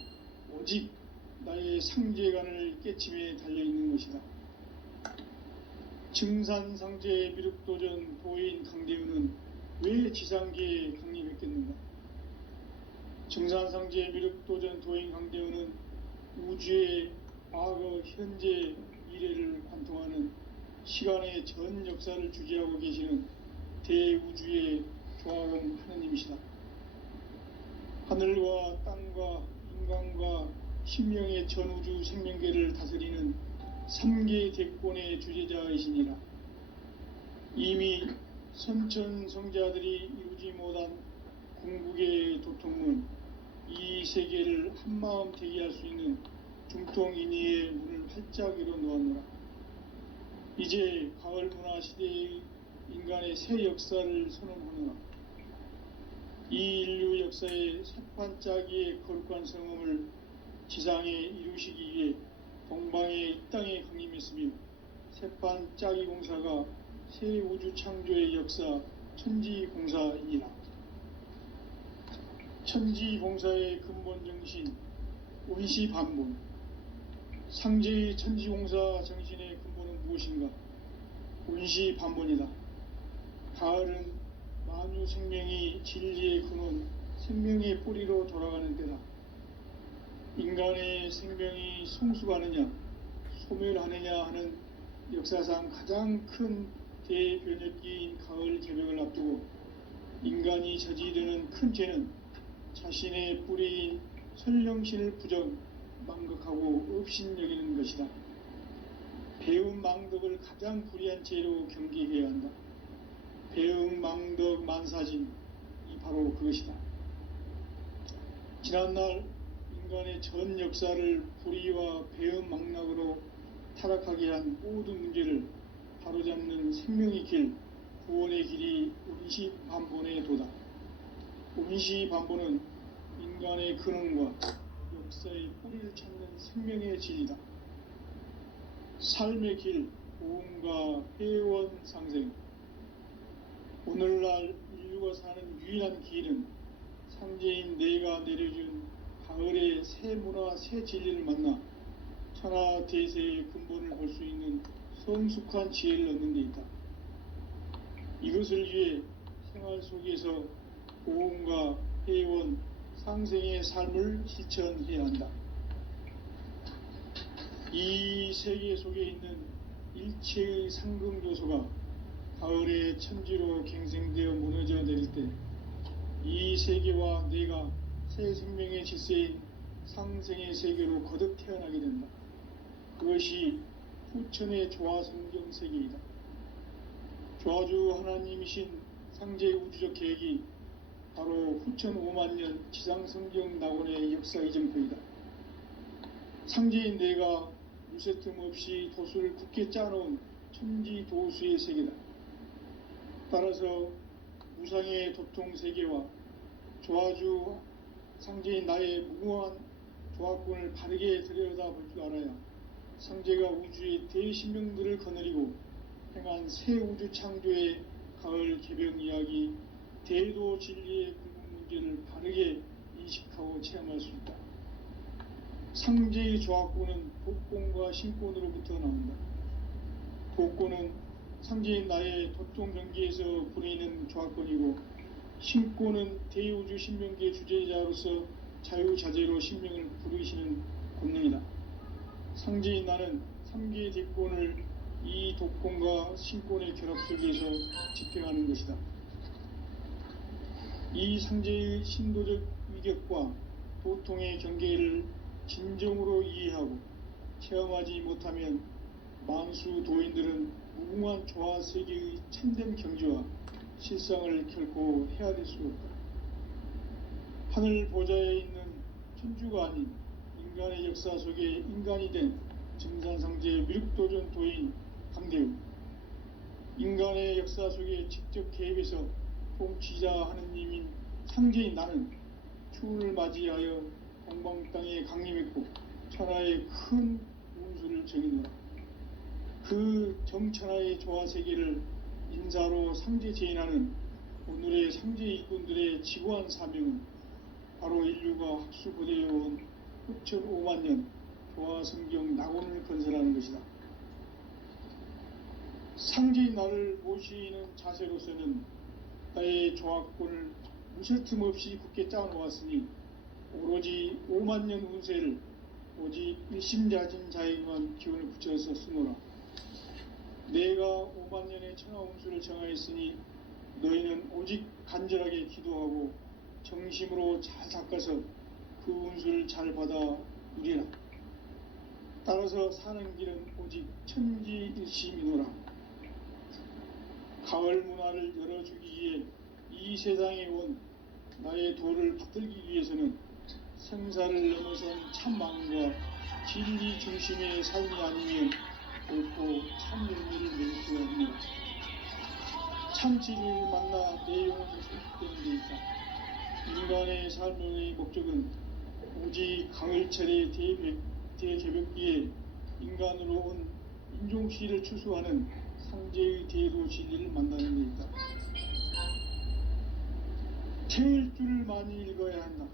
오직 나의 상제관을 깨침에 달려있는 것이다. 증산상제 미륵도전 도인 강대훈은 왜 지상계에 강림했겠는가? 증산상제 미륵도전 도인 강대훈은 우주의 과거, 현재, 미래를 관통하는 시간의 전 역사를 주재하고 계시는 대우주의 조화음 하느님이시다. 하늘과 땅과 인간과 신명의 전우주 생명계를 다스리는 3계 대권의 주재자이시니라. 이미 선천성자들이 이루지 못한 궁극의 도통문, 이 세계를 한마음 대기할 수 있는 중통인의의 문을 활짝 열어 놓았노라. 이제 가을 문화 시대의 인간의 새 역사를 선언하노라. 이 인류 역사의 새판짜기의 거룩한 성음을 지상에 이루시기 위해 동방의 이 땅에 강림했으며 새판짜기 공사가 새 우주 창조의 역사 천지공사이니라. 천지공사의 근본 정신 운시반본. 상제의 천지공사 정신의 근본은 무엇인가? 운시반본이다. 가을은 만유 생명이 진리의 근원, 생명의 뿌리로 돌아가는 때다. 인간의 생명이 성숙하느냐, 소멸하느냐 하는 역사상 가장 큰 대변혁기인 가을 개벽을 앞두고 인간이 저지르는 큰 죄는 자신의 뿌리인 설령신을 부정, 망극하고 업신여기는 것이다. 배움 망덕을 가장 불의한 죄로 경계해야 한다. 배움 망덕 만사진, 이 바로 그것이다. 지난날 인간의 전 역사를 불의와 배움 망락으로 타락하게 한 모든 문제를 바로잡는 생명의 길, 구원의 길이 운시반본의 도다. 운시반본은 인간의 근원과 역사의 뿌리를 찾는 생명의 진리다. 삶의 길, 보험과 회원 상생. 오늘날 인류가 사는 유일한 길은 상제인 내가 내려준 가을의 새 문화, 새 진리를 만나 천하 대세의 근본을 볼 수 있는 성숙한 지혜를 얻는 데 있다. 이것을 위해 생활 속에서 보험과 회원, 상생의 삶을 실천해야 한다. 이 세계 속에 있는 일체의 상금 요소가 가을의 천지로 갱생되어 무너져 내릴 때 이 세계와 내가 새 생명의 질서인 상생의 세계로 거듭 태어나게 된다. 그것이 후천의 조화성경 세계이다. 조화주 하나님이신 상제 우주적 계획이 바로 후천 5만년 지상성경 낙원의 역사 이정표이다. 상제인 내가 무쇠틈 없이 도수를 굳게 짜놓은 천지 도수의 세계다. 따라서 무상의 도통 세계와 조화주 상제인 나의 무궁한 조화권을 바르게 들여다볼 줄 알아야 상제가 우주의 대신명들을 거느리고 행한 새 우주 창조의 가을 개벽 이야기, 대도 진리의 궁극 문제를 바르게 인식하고 체험할 수 있다. 상제의 조화권은 독권과 신권으로부터 나온다. 독권은 상제인 나의 도통 경계에서 부리는 조화권이고, 신권은 대우주 신명계 주제자로서 자유자재로 신명을 부르시는 권능이다. 상제인 나는 3개의 대권을 이 독권과 신권의 결합 속에서 집행하는 것이다. 이 상제의 신도적 위격과 도통의 경계를 진정으로 이해하고 체험하지 못하면 만수 도인들은 무궁한 조화 세계의 참된 경지와 실상을 결코 헤아릴 수 없다. 하늘 보좌에 있는 천주가 아닌 인간의 역사 속에 인간이 된 증산상제 미륵도전 도인 강대우, 인간의 역사 속에 직접 개입해서 통치자 하느님인 상제인 나는 추운을 맞이하여 동방 땅에 강림했고 천하의 큰 운수를 정의노라. 그 정천하의 조화 세계를 인사로 상제 제인하는 오늘의 상제 일꾼들의 지고한 사명은 바로 인류가 학수부대해온 후천 5만년 조화성경 낙원을 건설하는 것이다. 상제인 나를 모시는 자세로서는 나의 조화권을 무쇠틈 없이 굳게 짜놓았으니 오로지 5만년 운세를 오직 일심자진 자에게만 기운을 붙여서 쓰노라. 내가 5만년의 천하 운수를 정하였으니 너희는 오직 간절하게 기도하고 정심으로 잘 닦아서 그 운수를 잘 받아 누리라. 따라서 사는 길은 오직 천지일심이노라. 가을 문화를 열어주기 위해 이 세상에 온 나의 도를 받들기 위해서는 생사를 넘어선 참마음과 진리 중심의 삶이 아니면 결코 참 용기를 낼 수 없는 참치를 만나 내용은 소식되는 데 있다. 인간의 삶의 목적은 오직 가을철의 대개벽기에 인간으로 온 인종시를 추수하는 상제의 대도 진리를 만나는 데 있다. 태일주를 많이 읽어야 한다.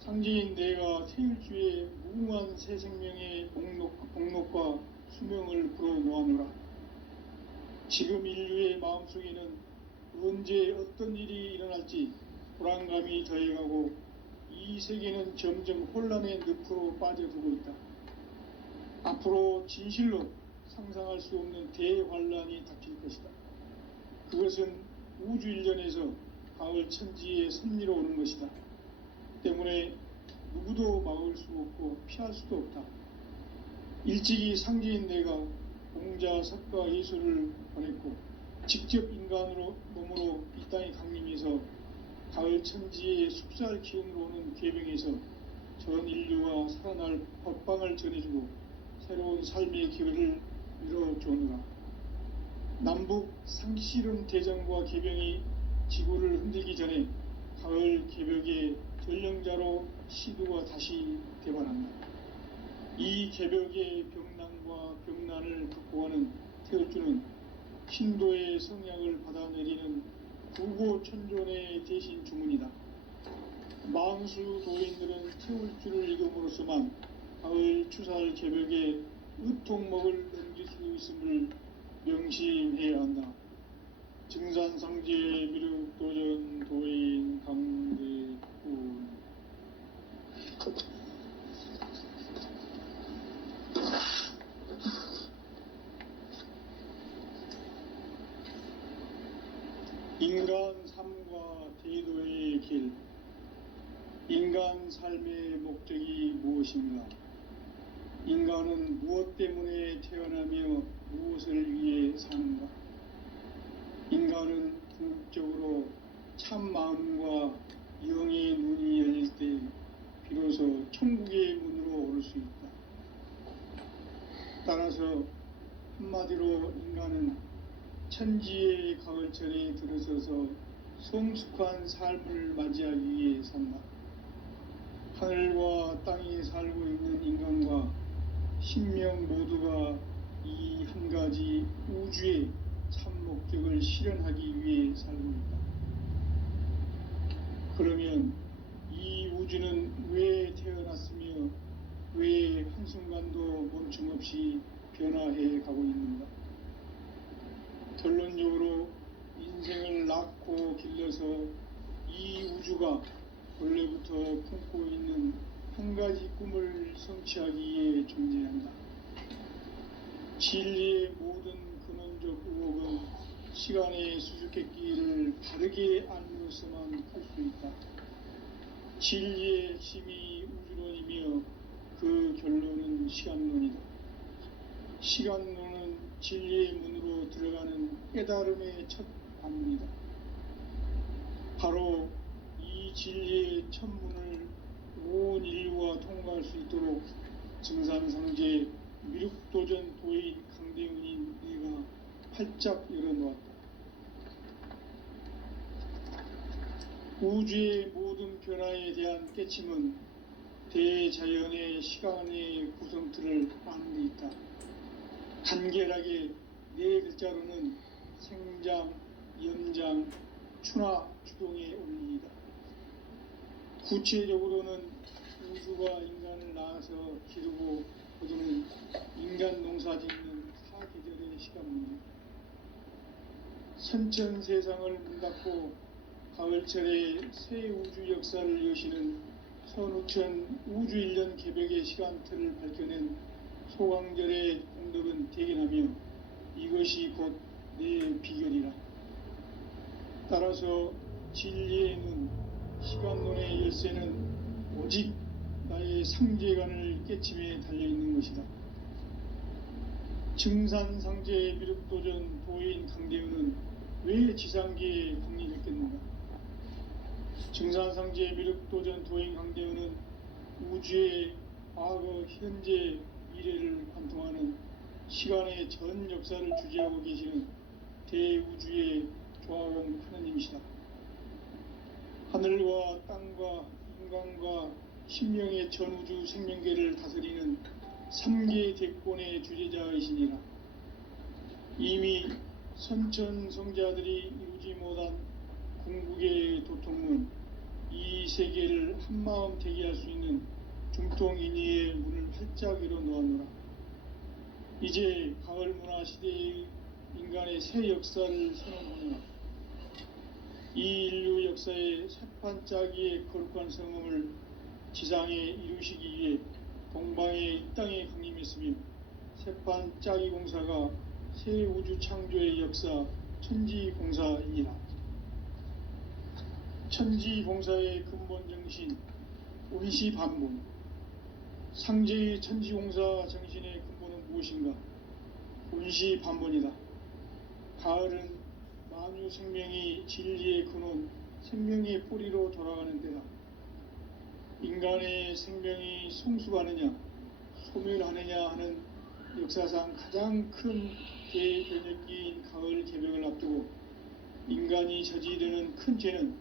상제인 내가 태일주의 무궁한 새 생명의 복록과 수명을 불어놓아노라. 지금 인류의 마음속에는 언제 어떤 일이 일어날지 불안감이 더해가고 이 세계는 점점 혼란의 늪으로 빠져들고 있다. 앞으로 진실로 상상할 수 없는 대환란이 닥칠 것이다. 그것은 우주 일련에서 가을 천지의 섭리로 오는 것이다. 때문에 누구도 막을 수 없고 피할 수도 없다. 일찍이 상제인 내가 공자, 석가, 예수를 보냈고 직접 인간으로 몸으로 이 땅에 강림해서 가을 천지의 숲살 기운으로 오는 계병에서 전 인류와 살아날 법방을 전해주고 새로운 삶의 기회를 이뤄주느라. 남북 상씨름 대전과 계병이 지구를 흔들기 전에 가을 개벽의 전령자로 시두가 다시 대반한다. 이 개벽의 병난과 병난을 극복하는 태울주는 신도의 성약을 받아내리는 구고천존의 대신 주문이다. 망수 도인들은 태울주를 읽음으로써만 가을 추살 개벽의 의통목을 넘길 수 있음을 명심해야 한다. 증산상제 미륵도전 도인 강대군. 인간 삶과 대도의 길. 인간 삶의 목적이 무엇인가? 인간은 무엇 때문에 태어나며 무엇을 위해 사는가? 인간은 궁극적으로 참 마음과 영의 눈이 열릴 때 비로소 천국의 문으로 오를 수 있다. 따라서 한마디로 인간은 천지의 가을철에 들어서서 성숙한 삶을 맞이하기 위해 산다. 하늘과 땅에 살고 있는 인간과 신명 모두가 이 한 가지 우주의 참 목적을 실현하기 위해 살고 있다. 그러면 이 우주는 왜 태어났으며 왜 한순간도 멈춤없이 변화해 가고 있는가? 결론적으로 인생을 낳고 길러서 이 우주가 원래부터 품고 있는 한 가지 꿈을 성취하기 위해 존재한다. 진리의 모든 근원적 의혹은 시간의 수수께끼를 바르게 알므로서만 풀 수 있다. 진리의 핵심이 우주론이며 그 결론은 시간론이다. 시간론은 진리의 문으로 들어가는 깨달음의 첫 관문이다. 바로 이 진리의 첫 문을 온 인류가 통과할 수 있도록 증산상제 미륵도전 도인 강대훈인 내가 활짝 열어놓았다. 우주의 모든 변화에 대한 깨침은 대자연의 시간의 구성틀을 아는 데 있다. 간결하게 네 글자로는 생장, 연장, 추나, 추동의 원리이다. 구체적으로는 우주가 인간을 낳아서 기르고 거두는 인간 농사 짓는 사계절의 시간입니다. 선천세상을 문 닫고 가을철에 새 우주 역사를 여시는 선우천 우주일년 개벽의 시간틀을 밝혀낸 소강절의 공덕은 대견하며 이것이 곧 내 비결이라. 따라서 진리의 눈, 시간론의 열쇠는 오직 나의 상제관을 깨침에 달려있는 것이다. 증산상제 미륵도전 도인 강대훈은 왜 지상계에 강림했겠는가? 증산상제 미륵도전 도인 강대훈은 우주의 과거, 현재, 미래를 관통하는 시간의 전 역사를 주재하고 계시는 대우주의 조아공 하느님이시다. 하늘과 땅과 인간과 신명의 전우주 생명계를 다스리는 삼계 대권의 주제자이시니라. 이미 선천성자들이 이루지 못한 궁극의 도통은 이 세계를 한마음 되게 할 수 있는 중통인의의 문을 활짝 열어 놓았노라. 이제 가을 문화 시대의 인간의 새 역사를 선언하노라. 이 인류 역사의 새판짜기의 거룩한 성음을 지상에 이루시기 위해 동방의 이 땅에 강림했으며 새판짜기 공사가 새 우주 창조의 역사 천지공사이니라. 천지공사의 근본 정신 운시반본. 상제의 천지공사 정신의 근본은 무엇인가? 운시반본이다. 가을은 만유 생명이 진리의 근원, 생명의 뿌리로 돌아가는 때다. 인간의 생명이 성숙하느냐, 소멸하느냐 하는 역사상 가장 큰 대변혁기인 가을 개명을 앞두고 인간이 저지르는 큰 죄는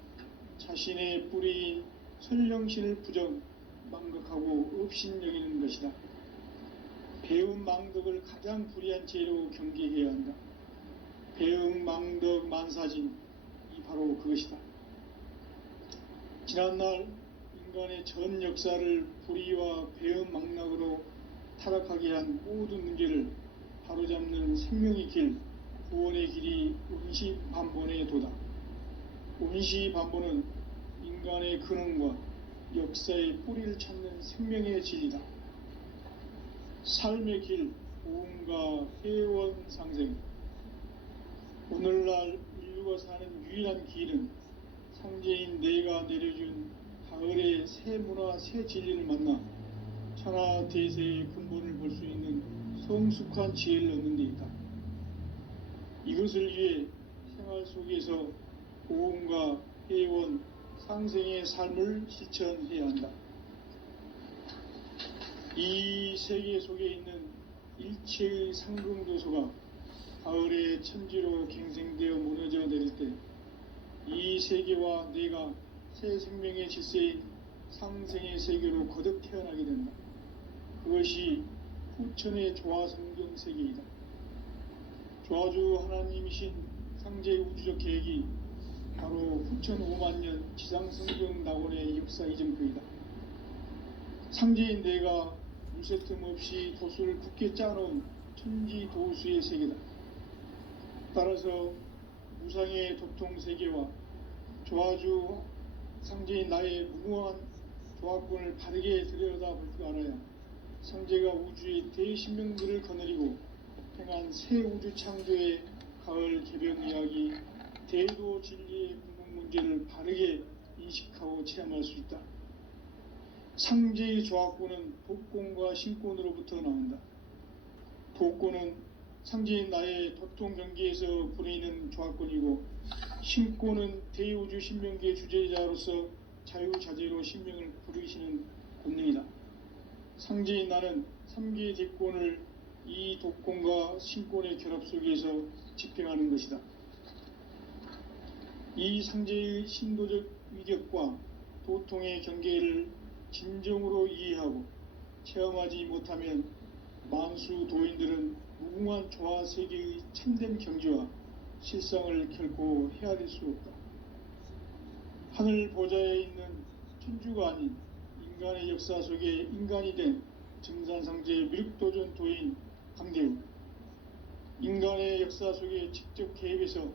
자신의 뿌리인 설령신을 부정, 망각하고 업신여기는 것이다. 배움 망덕을 가장 불의한 죄로 경계해야 한다. 배움 망덕 만사진, 이 바로 그것이다. 지난날 인간의 전 역사를 불의와 배움 망락으로 타락하게 한 모든 문제를 바로잡는 생명의 길, 구원의 길이 운시반본의 도다. 운시반본은 인간의 근원과 역사의 뿌리를 찾는 생명의 진리다. 삶의 길, 보험과 회원 상생. 오늘날 인류가 사는 유일한 길은 상제인 내가 내려준 가을의 새 문화, 새 진리를 만나 천하 대세의 근본을 볼 수 있는 성숙한 지혜를 얻는 데 있다. 이것을 위해 생활 속에서 보험과 회원, 상생의 삶을 실천해야 한다. 이 세계 속에 있는 일체의 상승도소가 가을의 천지로 갱생되어 무너져 내릴 때 이 세계와 내가 새 생명의 질서인 상생의 세계로 거듭 태어나게 된다. 그것이 후천의 조화성경 세계이다. 조화주 하나님이신 상제의 우주적 계획이 바로 후천 5만년 지상성경 낙원의 역사 이전표이다. 상제인 내가 물새틈 없이 도수를 굳게 짜놓은 천지도수의 세계다. 따라서 무상의 도통세계와 조화주 상제인 나의 무궁한 조화권을 바르게 들여다볼 줄 알아야 상제가 우주의 대신명들을 거느리고 행한 새 우주 창조의 가을 개변 이야기, 대도 진리의 궁극 문제를 바르게 인식하고 체험할 수 있다. 상제의 조화권은 도권과 신권으로부터 나온다. 도권은 상제인 나의 도통 경계에서 보내는 조화권이고, 신권은 대우주 신명계의 주제자로서 자유자재로 신명을 부르시는 권능이다. 상제인 나는 삼계의 대권을 이 도권과 신권의 결합 속에서 집행하는 것이다. 이 상제의 신도적 위격과 도통의 경계를 진정으로 이해하고 체험하지 못하면 만수 도인들은 무궁한 조화 세계의 참된 경지와 실상을 결코 헤아릴 수 없다. 하늘 보좌에 있는 천주가 아닌 인간의 역사 속에 인간이 된 증산상제 미륵도전 도인 강대우, 인간의 역사 속에 직접 개입해서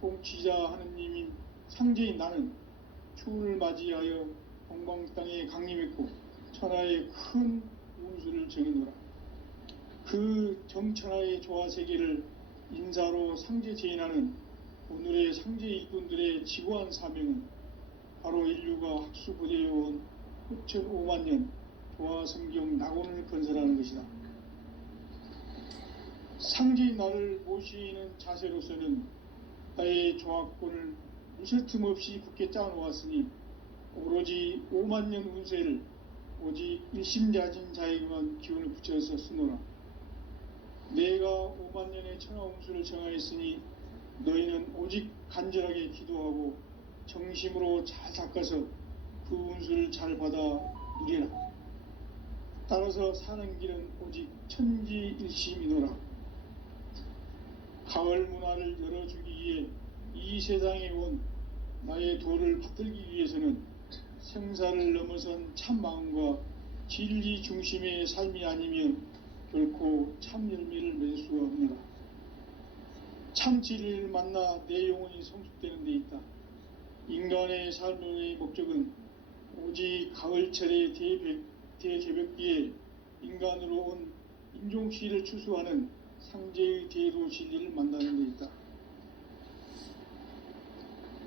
통치자 하느님인 상제인 나는 추운을 맞이하여 동방 땅에 강림했고 천하의 큰 운수를 정해노라. 그 정천하의 조화세계를 인사로 상제 제인하는 오늘의 상제 이분들의 지고한 사명은 바로 인류가 학수부대해온 후천 5만년 조화성경 낙원을 건설하는 것이다. 상제인 나를 모시는 자세로서는 나의 조화권을 무쇠틈 없이 굳게 짜놓았으니 오로지 5만년 운세를 오직 일심자진 자에게만 기운을 붙여서 쓰노라. 내가 5만년의 천하운수를 정하였으니 너희는 오직 간절하게 기도하고 정심으로 잘 닦아서 그 운수를 잘 받아 누리라. 따라서 사는 길은 오직 천지일심이노라. 가을 문화를 열어주기 위해 이 세상에 온 나의 도를 받들기 위해서는 생사를 넘어선 참 마음과 진리 중심의 삶이 아니면 결코 참 열매를 맺을 수가 없노라. 참 진리를 만나 내 영혼이 성숙되는 데 있다. 인간의 삶의 목적은 오직 가을철의 대개벽기에 인간으로 온 인종시를 추수하는 상제의 대도 진리를 만나는 데 있다.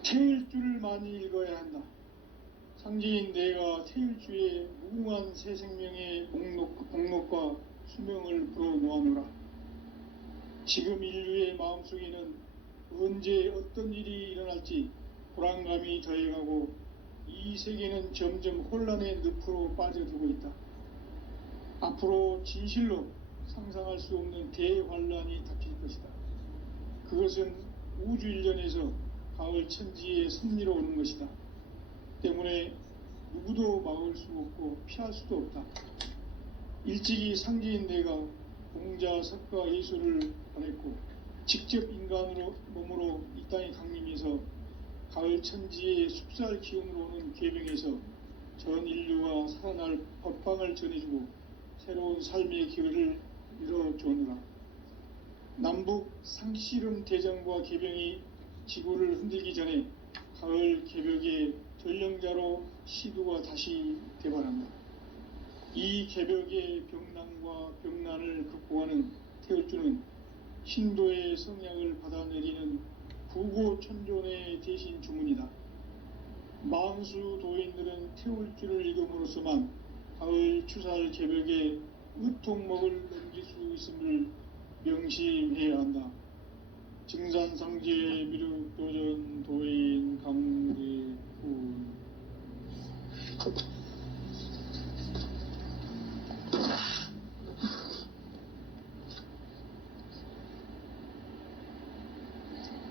태일주를 많이 읽어야 한다. 상제인 내가 태일주의 무궁한 새 생명의 목록과 수명을 불어놓아노라. 지금 인류의 마음속에는 언제 어떤 일이 일어날지 불안감이 더해가고 이 세계는 점점 혼란의 늪으로 빠져들고 있다. 앞으로 진실로 상상할 수 없는 대환란이 닥칠 것이다. 그것은 우주 일련에서 가을 천지의 섭리로 오는 것이다. 때문에 누구도 막을 수 없고 피할 수도 없다. 일찍이 상제인 내가 공자, 석가, 예수를 보냈고 직접 인간으로 몸으로 이 땅에 강림해서 가을 천지의 숲살 기운으로 오는 계명에서 전 인류가 살아날 법방을 전해주고 새로운 삶의 기회를 이뤄주느라. 남북 상씨름 대전과 개병이 지구를 흔들기 전에 가을 개벽의 전령자로 시두가 다시 되반한다. 이 개벽의 병난과 병난을 극복하는 태울주는 신도의 성향을 받아내리는 구고천존의 대신 주문이다. 만수 도인들은 태울주를 읽음으로써만 가을 추살 개벽의 으통목을 넘길 수 있음을 명심해야 한다. 증산상제 미륵도전 도인 강대훈.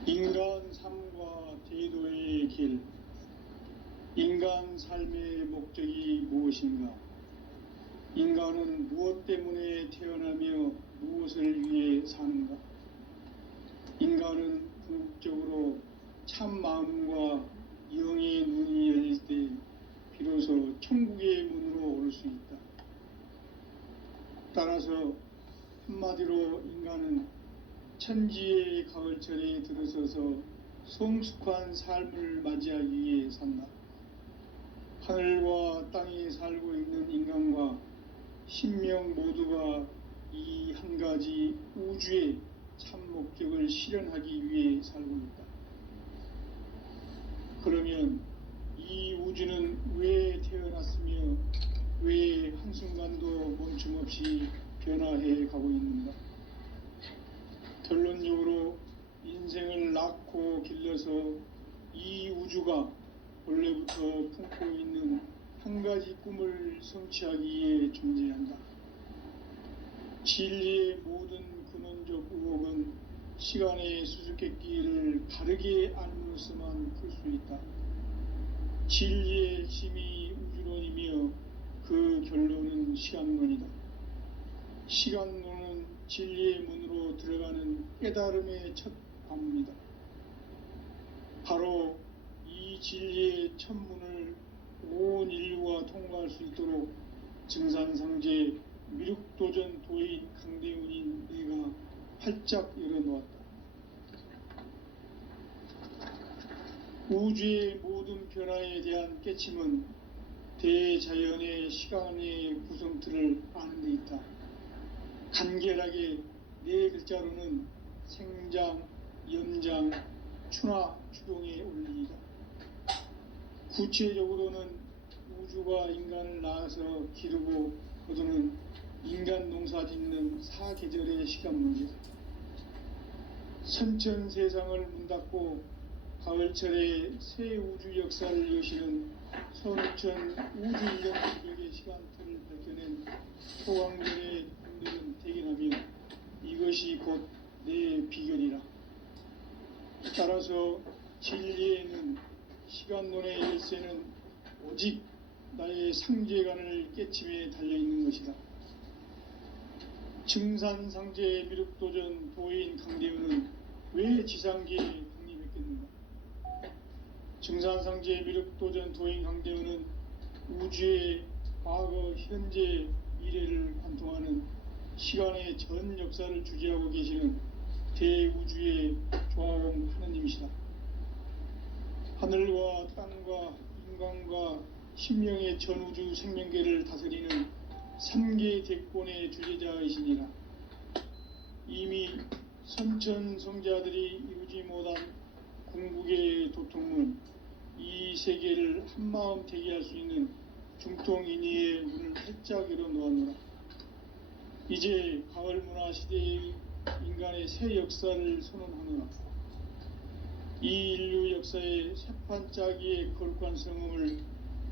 인간 삶과 대도의 길. 인간 삶의 목적이 무엇인가? 인간은 무엇 때문에 태어나며 무엇을 위해 사는가? 인간은 궁극적으로 참 마음과 영의 눈이 열릴 때 비로소 천국의 문으로 오를 수 있다. 따라서 한마디로 인간은 천지의 가을철에 들어서서 성숙한 삶을 맞이하기 위해 산다. 하늘과 땅에 살고 있는 인간과 신명 모두가 이 한 가지 우주의 참 목적을 실현하기 위해 살고 있다. 그러면 이 우주는 왜 태어났으며 왜 한순간도 멈춤없이 변화해 가고 있는가? 결론적으로 인생을 낳고 길러서 이 우주가 원래부터 품고 있는 한 가지 꿈을 성취하기 위해 존재한다. 진리의 모든 근원적 의혹은 시간의 수수께끼를 바르게 알므로서만 풀 수 있다. 진리의 핵심이 우주론이며 그 결론은 시간론이다. 시간론은 진리의 문으로 들어가는 깨달음의 첫 관문이다. 바로 이 진리의 첫 문을 온 인류가 통과할 수 있도록 증산상제 미륵도전 도인 강대훈인 내가 활짝 열어놓았다. 우주의 모든 변화에 대한 깨침은 대자연의 시간의 구성틀을 아는 데 있다. 간결하게 네 글자로는 생장, 연장, 추나 추동의 원리이다. 구체적으로는 우주가 인간을 낳아서 기르고 거두는 인간 농사 짓는 사계절의 시간문이다. 선천 세상을 문닫고 가을철에 새 우주 역사를 여시는 선천 우주인간 기록의 시간틀을 밝혀낸 소강전의 분들은 대견하며 이것이 곧 내 비결이라. 따라서 진리에는 시간론의 열쇠는 오직 나의 상제관을 깨침에 달려있는 것이다. 증산상제 미륵도전 도인 강대우는 왜 지상계에 강림했겠는가? 증산상제 미륵도전 도인 강대우는 우주의 과거, 현재, 미래를 관통하는 시간의 전 역사를 주재하고 계시는 대우주의 조화원 하느님이시다. 하늘과 땅과 인간과 신명의 전우주 생명계를 다스리는 3개 대권의 주재자이시니라. 이미 선천성자들이 이루지 못한 궁극의 도통은 이 세계를 한마음 되게 할 수 있는 중통인의의 문을 활짝 열어놓았노라. 이제 가을문화 시대의 인간의 새 역사를 선언하노라. 이 인류 역사의 새판짜기의 거룩한 성음을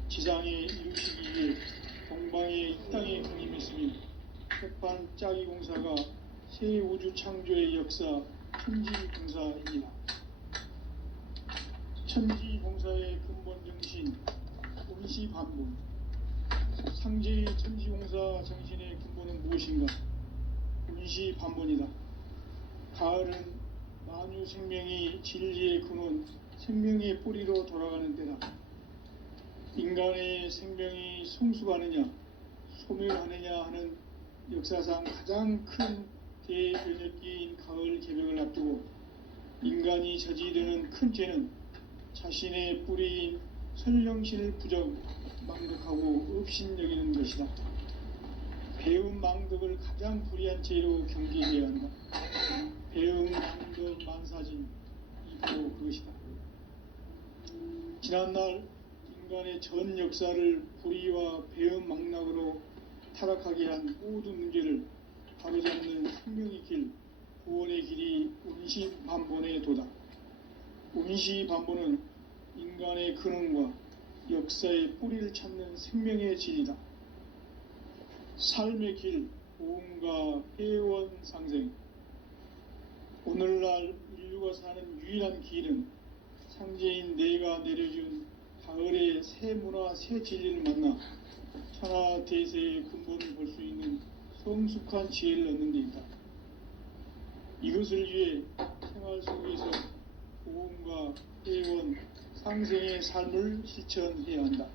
지상에 이루시기 위해 동방의 이 땅에 강림했으니 새판짜기 공사가 새 우주 창조의 역사 천지공사입니다. 천지공사의 근본 정신 운시반본. 상제의 천지공사 정신의 근본은 무엇인가? 운시반본이다. 가을은 만유 생명이 진리의 근원, 생명의 뿌리로 돌아가는 때다. 인간의 생명이 성숙하느냐, 소멸하느냐 하는 역사상 가장 큰 대변혁기인 가을 개벽을 앞두고 인간이 저지르는 큰 죄는 자신의 뿌리인 설령신을 부정, 망덕하고 업신여기는 것이다. 배움 망덕을 가장 불의한 죄로 경계해야 한다. 배움 망덕 만사진, 이 바로 그것이다. 지난날 인간의 전 역사를 불의와 배움 망락으로 타락하게 한 모든 문제를 바로잡는 생명의 길, 구원의 길이 운시반본의 도다. 운시반본은 인간의 근원과 역사의 뿌리를 찾는 생명의 진리다. 삶의 길, 보험과 회원 상생. 오늘날 인류가 사는 유일한 길은 상제인 내가 내려준 가을의 새 문화, 새 진리를 만나 천하 대세의 근본을 볼 수 있는 성숙한 지혜를 얻는 데 있다. 이것을 위해 생활 속에서 보험과 회원, 상생의 삶을 실천해야 한다.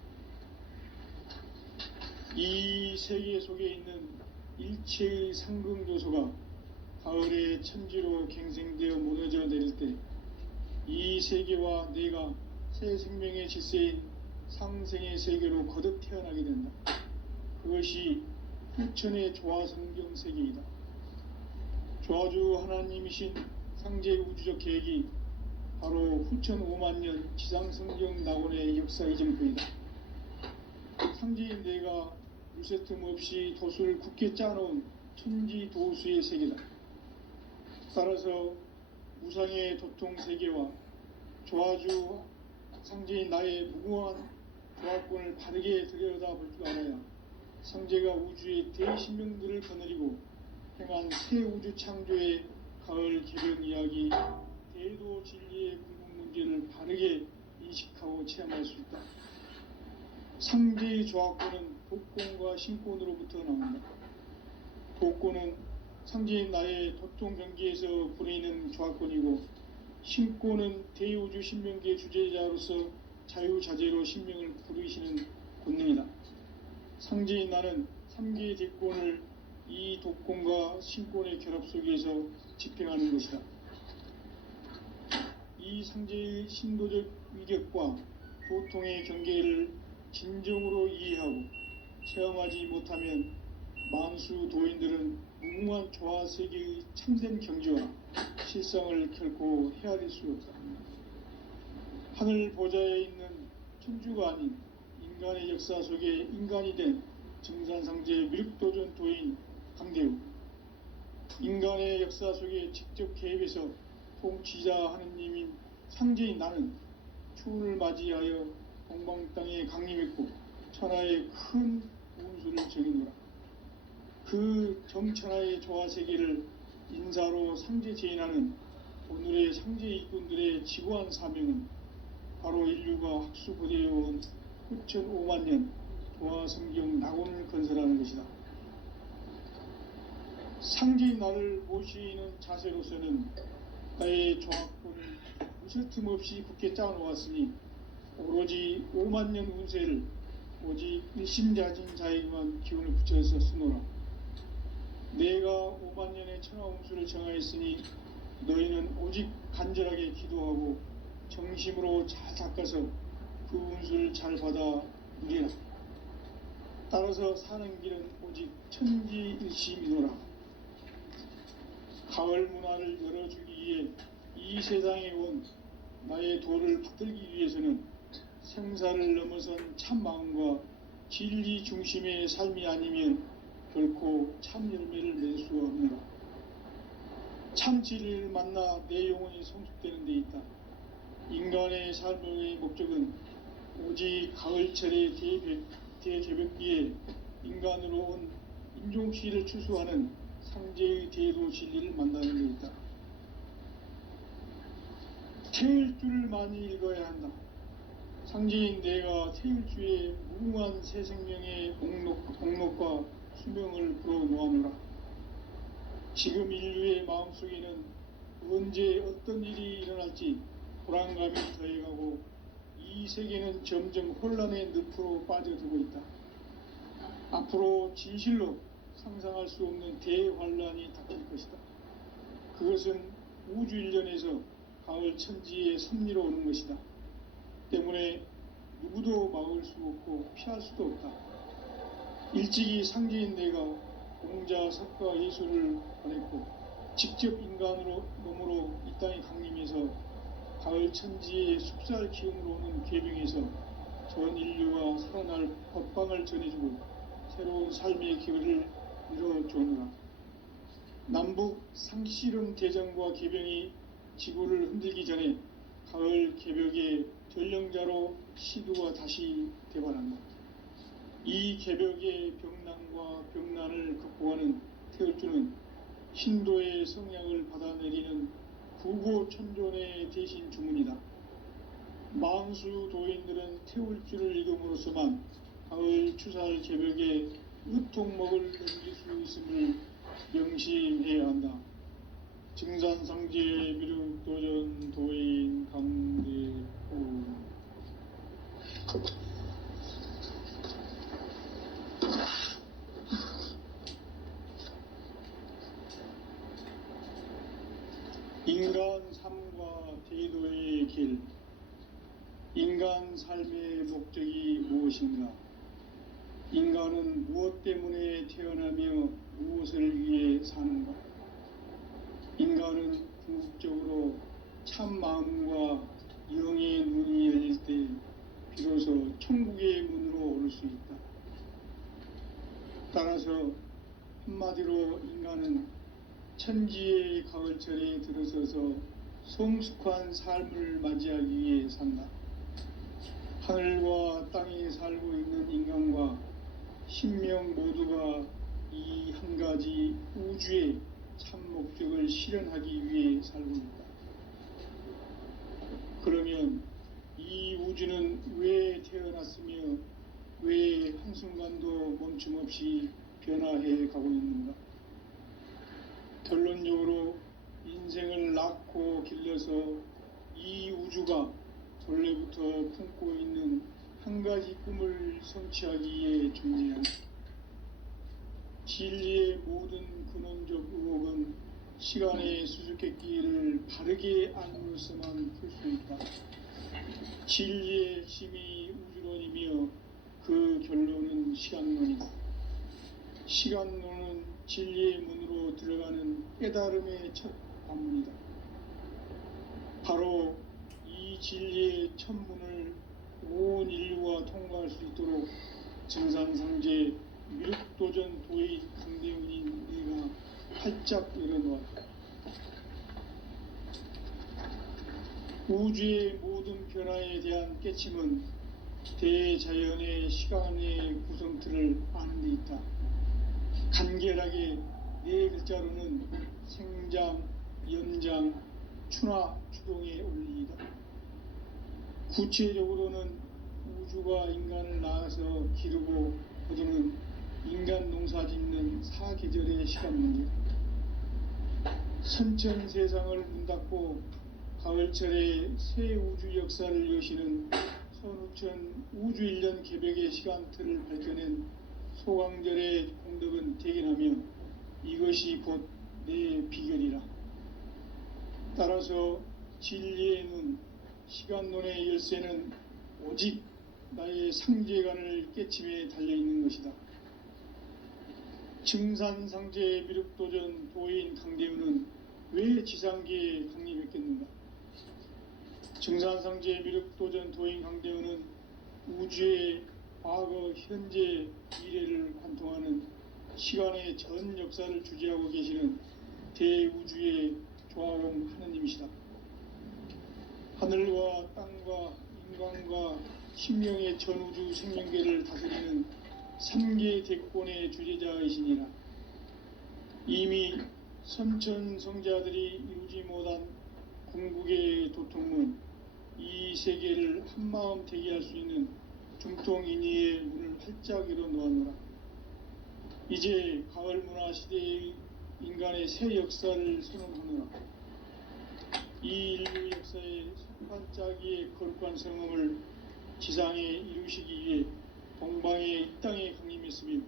이 세계 속에 있는 일체의 상승조소가 가을의 천지로 갱생되어 무너져 내릴 때 이 세계와 내가 새 생명의 질서인 상생의 세계로 거듭 태어나게 된다. 그것이 후천의 조화성경 세계이다. 조화주 하나님이신 상제 우주적 계획이 바로 후천 5만년 지상성경 낙원의 역사 이정표이다. 상제인 내가 물새틈 없이 도수를 굳게 짜놓은 천지도수의 세계다. 따라서 무상의 도통 세계와 조화주 상제인 나의 무궁한 조화권을 바르게 들여다볼 줄 알아야 상제가 우주의 대신명들을 거느리고 행한 새 우주 창조의 가을 개변 이야기, 대도 진리의 궁극 문제를 바르게 인식하고 체험할 수 있다. 상제의 조화권은 독권과 신권으로부터 나온다. 독권은 상제인 나의 도통 경계에서 부리는 조화권이고, 신권은 대우주 신명계 주제자로서 자유자재로 신명을 부르시는 권능이다. 상제인 나는 3개의 대권을 이 독권과 신권의 결합 속에서 집행하는 것이다. 이 상제의 신도적 위격과 도통의 경계를 진정으로 이해하고 체험하지 못하면 만수 도인들은 무궁한 조화세계의 참된 경지와 실상을 결코 헤아릴 수 없다. 하늘 보좌에 있는 천주가 아닌 인간의 역사 속에 인간이 된 증산상제 미륵도전 도인 강대우. 인간의 역사 속에 직접 개입해서 통치자 하느님인 상제인 나는 추운을 맞이하여 동방 땅에 강림했고 천하의 큰 운수를 정해노라. 그 정천하의 조화세계를 인사로 상제 제인하는 오늘의 상제 일꾼들의 지고한 사명은 바로 인류가 학수고대해온 후천 5만 년 도화성경 낙원을 건설하는 것이다. 상제의 나를 모시는 자세로서는 나의 조합권을 무설틈 없이 굳게 짜놓았으니 오로지 5만 년 운세를 오직 일심자진 자에게만 기운을 붙여서 쓰노라. 내가 5만 년의 천하운수를 정하였으니 너희는 오직 간절하게 기도하고 정심으로 잘 닦아서 그 운수를 잘 받아 누리라. 따라서 사는 길은 오직 천지일심이노라. 가을 문화를 열어주기 위해 이 세상에 온 나의 도를 붙들기 위해서는 생사를 넘어선 참 마음과 진리 중심의 삶이 아니면 결코 참 열매를 낼 수 없노라. 참 진리를 만나 내 영혼이 성숙되는 데 있다. 인간의 삶의 목적은 오직 가을철의 대개벽기에 인간으로 온 인종시를 추수하는 상제의 대도 진리를 만나는 데 있다. 태일주를 많이 읽어야 한다. 상제인 내가 태일주의 무궁한 새 생명의 목록과 수명을 풀어놓아노라. 지금 인류의 마음속에는 언제 어떤 일이 일어날지 불안감이 더해가고 이 세계는 점점 혼란의 늪으로 빠져들고 있다. 앞으로 진실로 상상할 수 없는 대환란이 닥칠 것이다. 그것은 우주 일련에서 가을 천지의 섭리로 오는 것이다. 때문에 누구도 막을 수 없고 피할 수도 없다. 일찍이 상제인 내가 공자, 석가, 예수를 보냈고 직접 인간으로 몸으로 이 땅에 강림해서 가을 천지의 숲살 기운으로 오는 계명에서 전 인류가 살아날 법방을 전해주고 새로운 삶의 기회를 이뤄주느라. 남북 상씨름 대전과 계병이 지구를 흔들기 전에 가을 개벽의 전령자로 시두가 다시 되관한다. 이 개벽의 병난과 병난을 극복하는 태울주는 신도의 성향을 받아내리는 구고천존의 대신 주문이다. 만수 도인들은 태울주를 읽음으로써만 가을 추살 개벽에 으통먹을 넘길 수 있음을 명심해야 한다. 증산상제 미륵도전 도인 강대호. 인간 삶과 대도의 길. 인간 삶의 목적이 무엇인가? 인간은 무엇 때문에 태어나며 무엇을 위해 사는가? 인간은 궁극적으로 참 마음과 영의 눈이 열릴 때 비로소 천국의 문으로 오를 수 있다. 따라서 한마디로 인간은 천지의 가을철에 들어서서 성숙한 삶을 맞이하기 위해 산다. 하늘과 땅에 살고 있는 인간과 신명 모두가 이 한 가지 우주의 참 목적을 실현하기 위해 살고 있다. 그러면 이 우주는 왜 태어났으며 왜 한순간도 멈춤없이 변화해 가고 있는가? 결론적으로 인생을 낳고 길러서 이 우주가 본래부터 품고 있는 한 가지 꿈을 성취하기 위해 존재한다. 진리의 모든 근원적 의혹은 시간의 수수께끼를 바르게 알므로서만 풀 수 있다. 진리의 힘이 우주론이며 그 결론은 시간론이다. 시간론은 진리의 문으로 들어가는 깨달음의 첫 관문이다. 바로 이 진리의 첫 문을 온 인류가 통과할 수 있도록 증산상제 미륵도전 도의 강대훈인 내가 활짝 열어놓았다. 우주의 모든 변화에 대한 깨침은 대자연의 시간의 구성틀을 아는 데 있다. 간결하게 네 글자로는 생장, 연장, 추나 추동에 올리이다. 구체적으로는 우주가 인간을 낳아서 기르고 거두는 인간 농사 짓는 사계절의 시간 문제, 선천 세상을 문 닫고 가을철에 새 우주 역사를 여시는 선우천 우주 1년 개벽의 시간틀을 밝혀낸 소강절의 공덕은 대견하며 이것이 곧 내 비결이라. 따라서 진리의 눈, 시간론의 열쇠는 오직 나의 상제관을 깨침에 달려있는 것이다. 증산상제 미륵도전 도인 강대우는 왜 지상계에 강림했겠는가? 증산상제 미륵도전 도인 강대우는 우주의 과거, 현재, 미래를 관통하는 시간의 전 역사를 주재하고 계시는 대우주의 조화공 하느님이시다. 하늘과 땅과 인간과 신명의 전우주 생명계를 다스리는 3계 대권의 주재자이시니라. 이미 선천성자들이 이루지 못한 궁극의 도통문, 이 세계를 한마음 대기할 수 있는 중통인의의 문을 활짝 열어 놓았노라. 이제 가을 문화 시대의 인간의 새 역사를 선언하노라. 이 인류 역사의 반짝이의 거룩한 성음을 지상에 이루시기 위해 동방의 이 땅에 강림했으며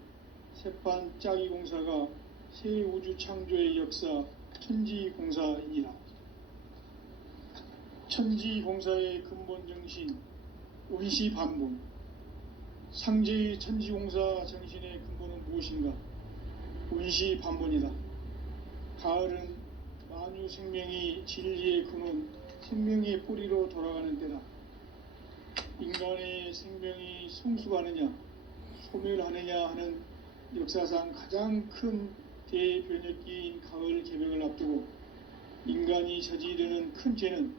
새반짝이 공사가 새 우주 창조의 역사 천지공사이니라. 천지공사의 근본 정신 운시반본, 상제의 천지공사 정신의 근본은 무엇인가? 운시반본이다. 가을은 만유 생명이 진리의 근원, 생명의 뿌리로 돌아가는 때다. 인간의 생명이 성숙하느냐, 소멸하느냐 하는 역사상 가장 큰 대변혁기인 가을 개벽을 앞두고 인간이 저지르는 큰 죄는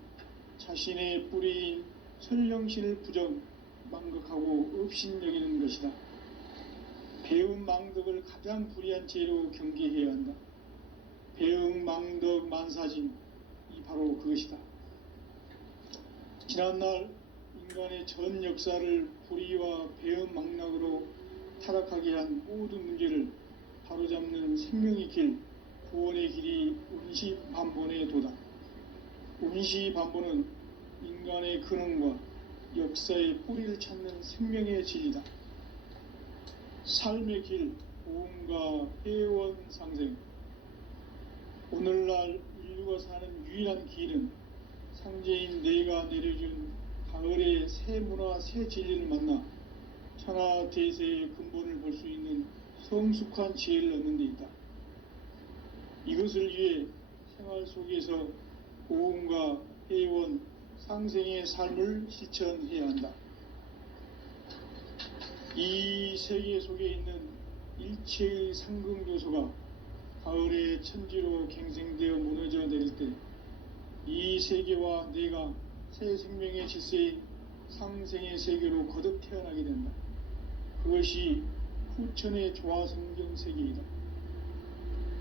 자신의 뿌리인 설령신을 부정, 망극하고 업신여기는 것이다. 배움 망덕을 가장 불의한 죄로 경계해야 한다. 배움 망덕 만사진, 이 바로 그것이다. 지난날 인간의 전 역사를 불의와 배움 망락으로 타락하게 한 모든 문제를 바로잡는 생명의 길, 구원의 길이 운시반본의 도다. 운시반본은 인간의 근원과 역사의 뿌리를 찾는 생명의 진리다. 삶의 길, 보험과 회원 상생. 오늘날 인류가 사는 유일한 길은 상제인 내가 내려준 가을의 새 문화, 새 진리를 만나 천하 대세의 근본을 볼 수 있는 성숙한 지혜를 얻는 데 있다. 이것을 위해 생활 속에서 보험과 회원, 상생의 삶을 실천해야 한다. 이 세계 속에 있는 일체의 상금 요소가 가을의 천지로 갱생되어 무너져 내릴 때 이 세계와 내가 새 생명의 질서인 상생의 세계로 거듭 태어나게 된다. 그것이 후천의 조화성경 세계이다.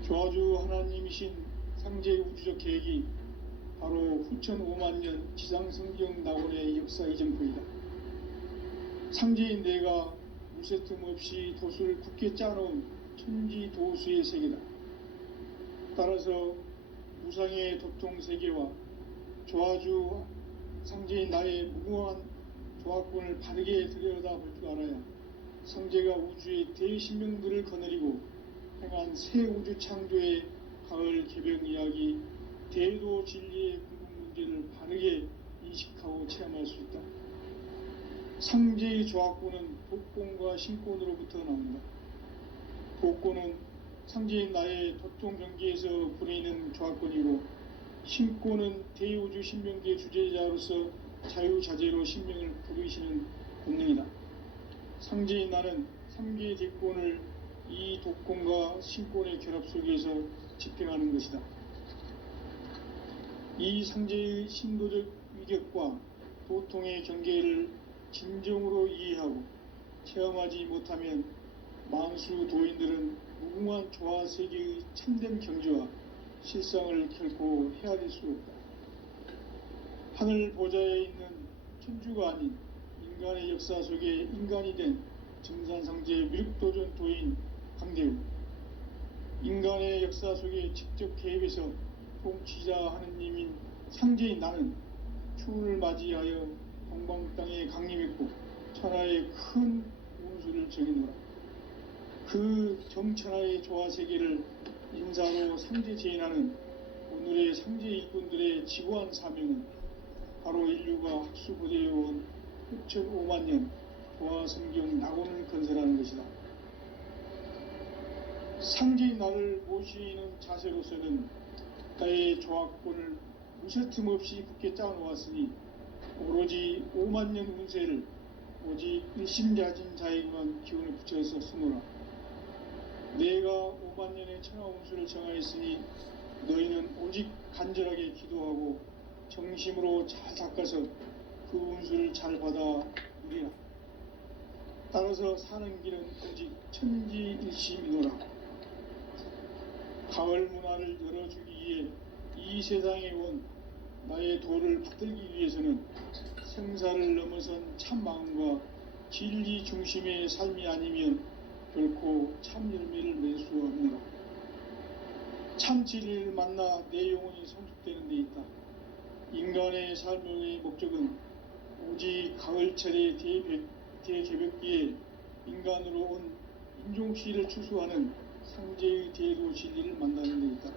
조화주 하나님이신 상제의 우주적 계획이 바로 후천 5만년 지상성경 낙원의 역사 이전부이다. 상제인 내가 무쇠틈 없이 도수를 굳게 짜놓은 천지도수의 세계다. 따라서 무상의 도통세계와 조화주 상제인 나의 무궁한 조화권을 바르게 들여다볼 줄 알아야 상제가 우주의 대신명들을 거느리고 행한 새 우주 창조의 가을 개벽 이야기, 대도 진리의 궁극 문제를 바르게 인식하고 체험할 수 있다. 상제의 조화권은 독권과 신권으로부터 나온다. 독권은 상제인 나의 도통 경계에서 부리는 조화권이고, 신권은 대우주 신명계 주제자로서 자유자재로 신명을 부르시는 본능이다. 상제인 나는 3개의 대권을 이 독권과 신권의 결합 속에서 집행하는 것이다. 이 상제의 신도적 위격과 도통의 경계를 진정으로 이해하고 체험하지 못하면 만수 도인들은 무궁한 조화 세계의 참된 경지와 실상을 결코 헤아릴 수 없다. 하늘 보좌에 있는 천주가 아닌 인간의 역사 속에 인간이 된 증산상제 미륵도전 도인 강대우, 인간의 역사 속에 직접 개입해서 통치자 하느님인 상제인 나는 추운을 맞이하여 동방 땅에 강림했고 천하의 큰 운수를 정해놓아 그 정천하의 조화세계를 인사로 상제 제인하는 오늘의 상제 일꾼들의 지고한 사명은 바로 인류가 학수고대해온 6,500만 년 조화성경 낙원을 건설하는 것이다. 상제인 나를 모시는 자세로서는 나의 조합권을 무쇠틈 없이 굳게 짜놓았으니 오로지 5만 년 운세를 오직 일심자진 자에게만 기운을 붙여서 쓰노라. 내가 5만 년의 천하 운수를 정하였으니 너희는 오직 간절하게 기도하고 정심으로 잘 닦아서 그 운수를 잘 받아 누리라. 따라서 사는 길은 오직 천지일심이노라. 가을 문화를 열어주기 위해 이 세상에 온 나의 도를 받들기 위해서는 생사를 넘어선 참 마음과 진리 중심의 삶이 아니면 결코 참 열매를 맺을 수 없노라. 참 진리를 만나 내 영혼이 성숙되는 데 있다. 인간의 삶의 목적은 오직 가을철의 대개벽기에 인간으로 온 인종시를 추수하는 상제의 대도 진리를 만나는 데 있다.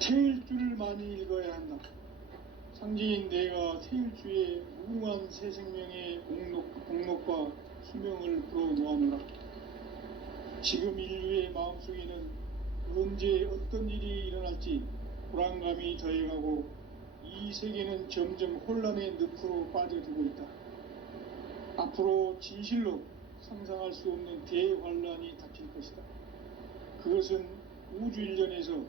태일주를 많이 읽어야 한다. 상제인 내가 태일주의 무궁한 새 생명의 공록과 수명을 불어놓아노라. 지금 인류의 마음속에는 언제 어떤 일이 일어날지 불안감이 더해가고 이 세계는 점점 혼란의 늪으로 빠져들고 있다. 앞으로 진실로 상상할 수 없는 대환란이 닥칠 것이다. 그것은 우주 일련에서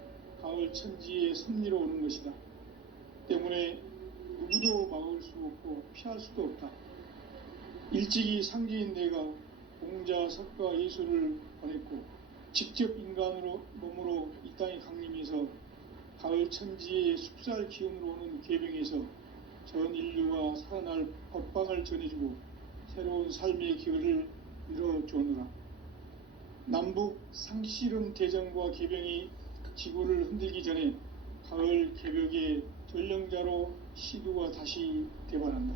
가을 천지의 섭리로 오는 것이다. 때문에 누구도 막을 수 없고 피할 수도 없다. 일찍이 상제인 내가 공자, 석가, 예수를 보냈고 직접 인간으로 몸으로 이 땅에 강림해서 가을 천지의 숲살 기운으로 오는 계병에서 전 인류가 살아날 법방을 전해주고 새로운 삶의 기회를 이뤄주느라. 남북 상씨름 대전과 계병이 지구를 흔들기 전에 가을 개벽의 전령자로 시두가 다시 대발한다.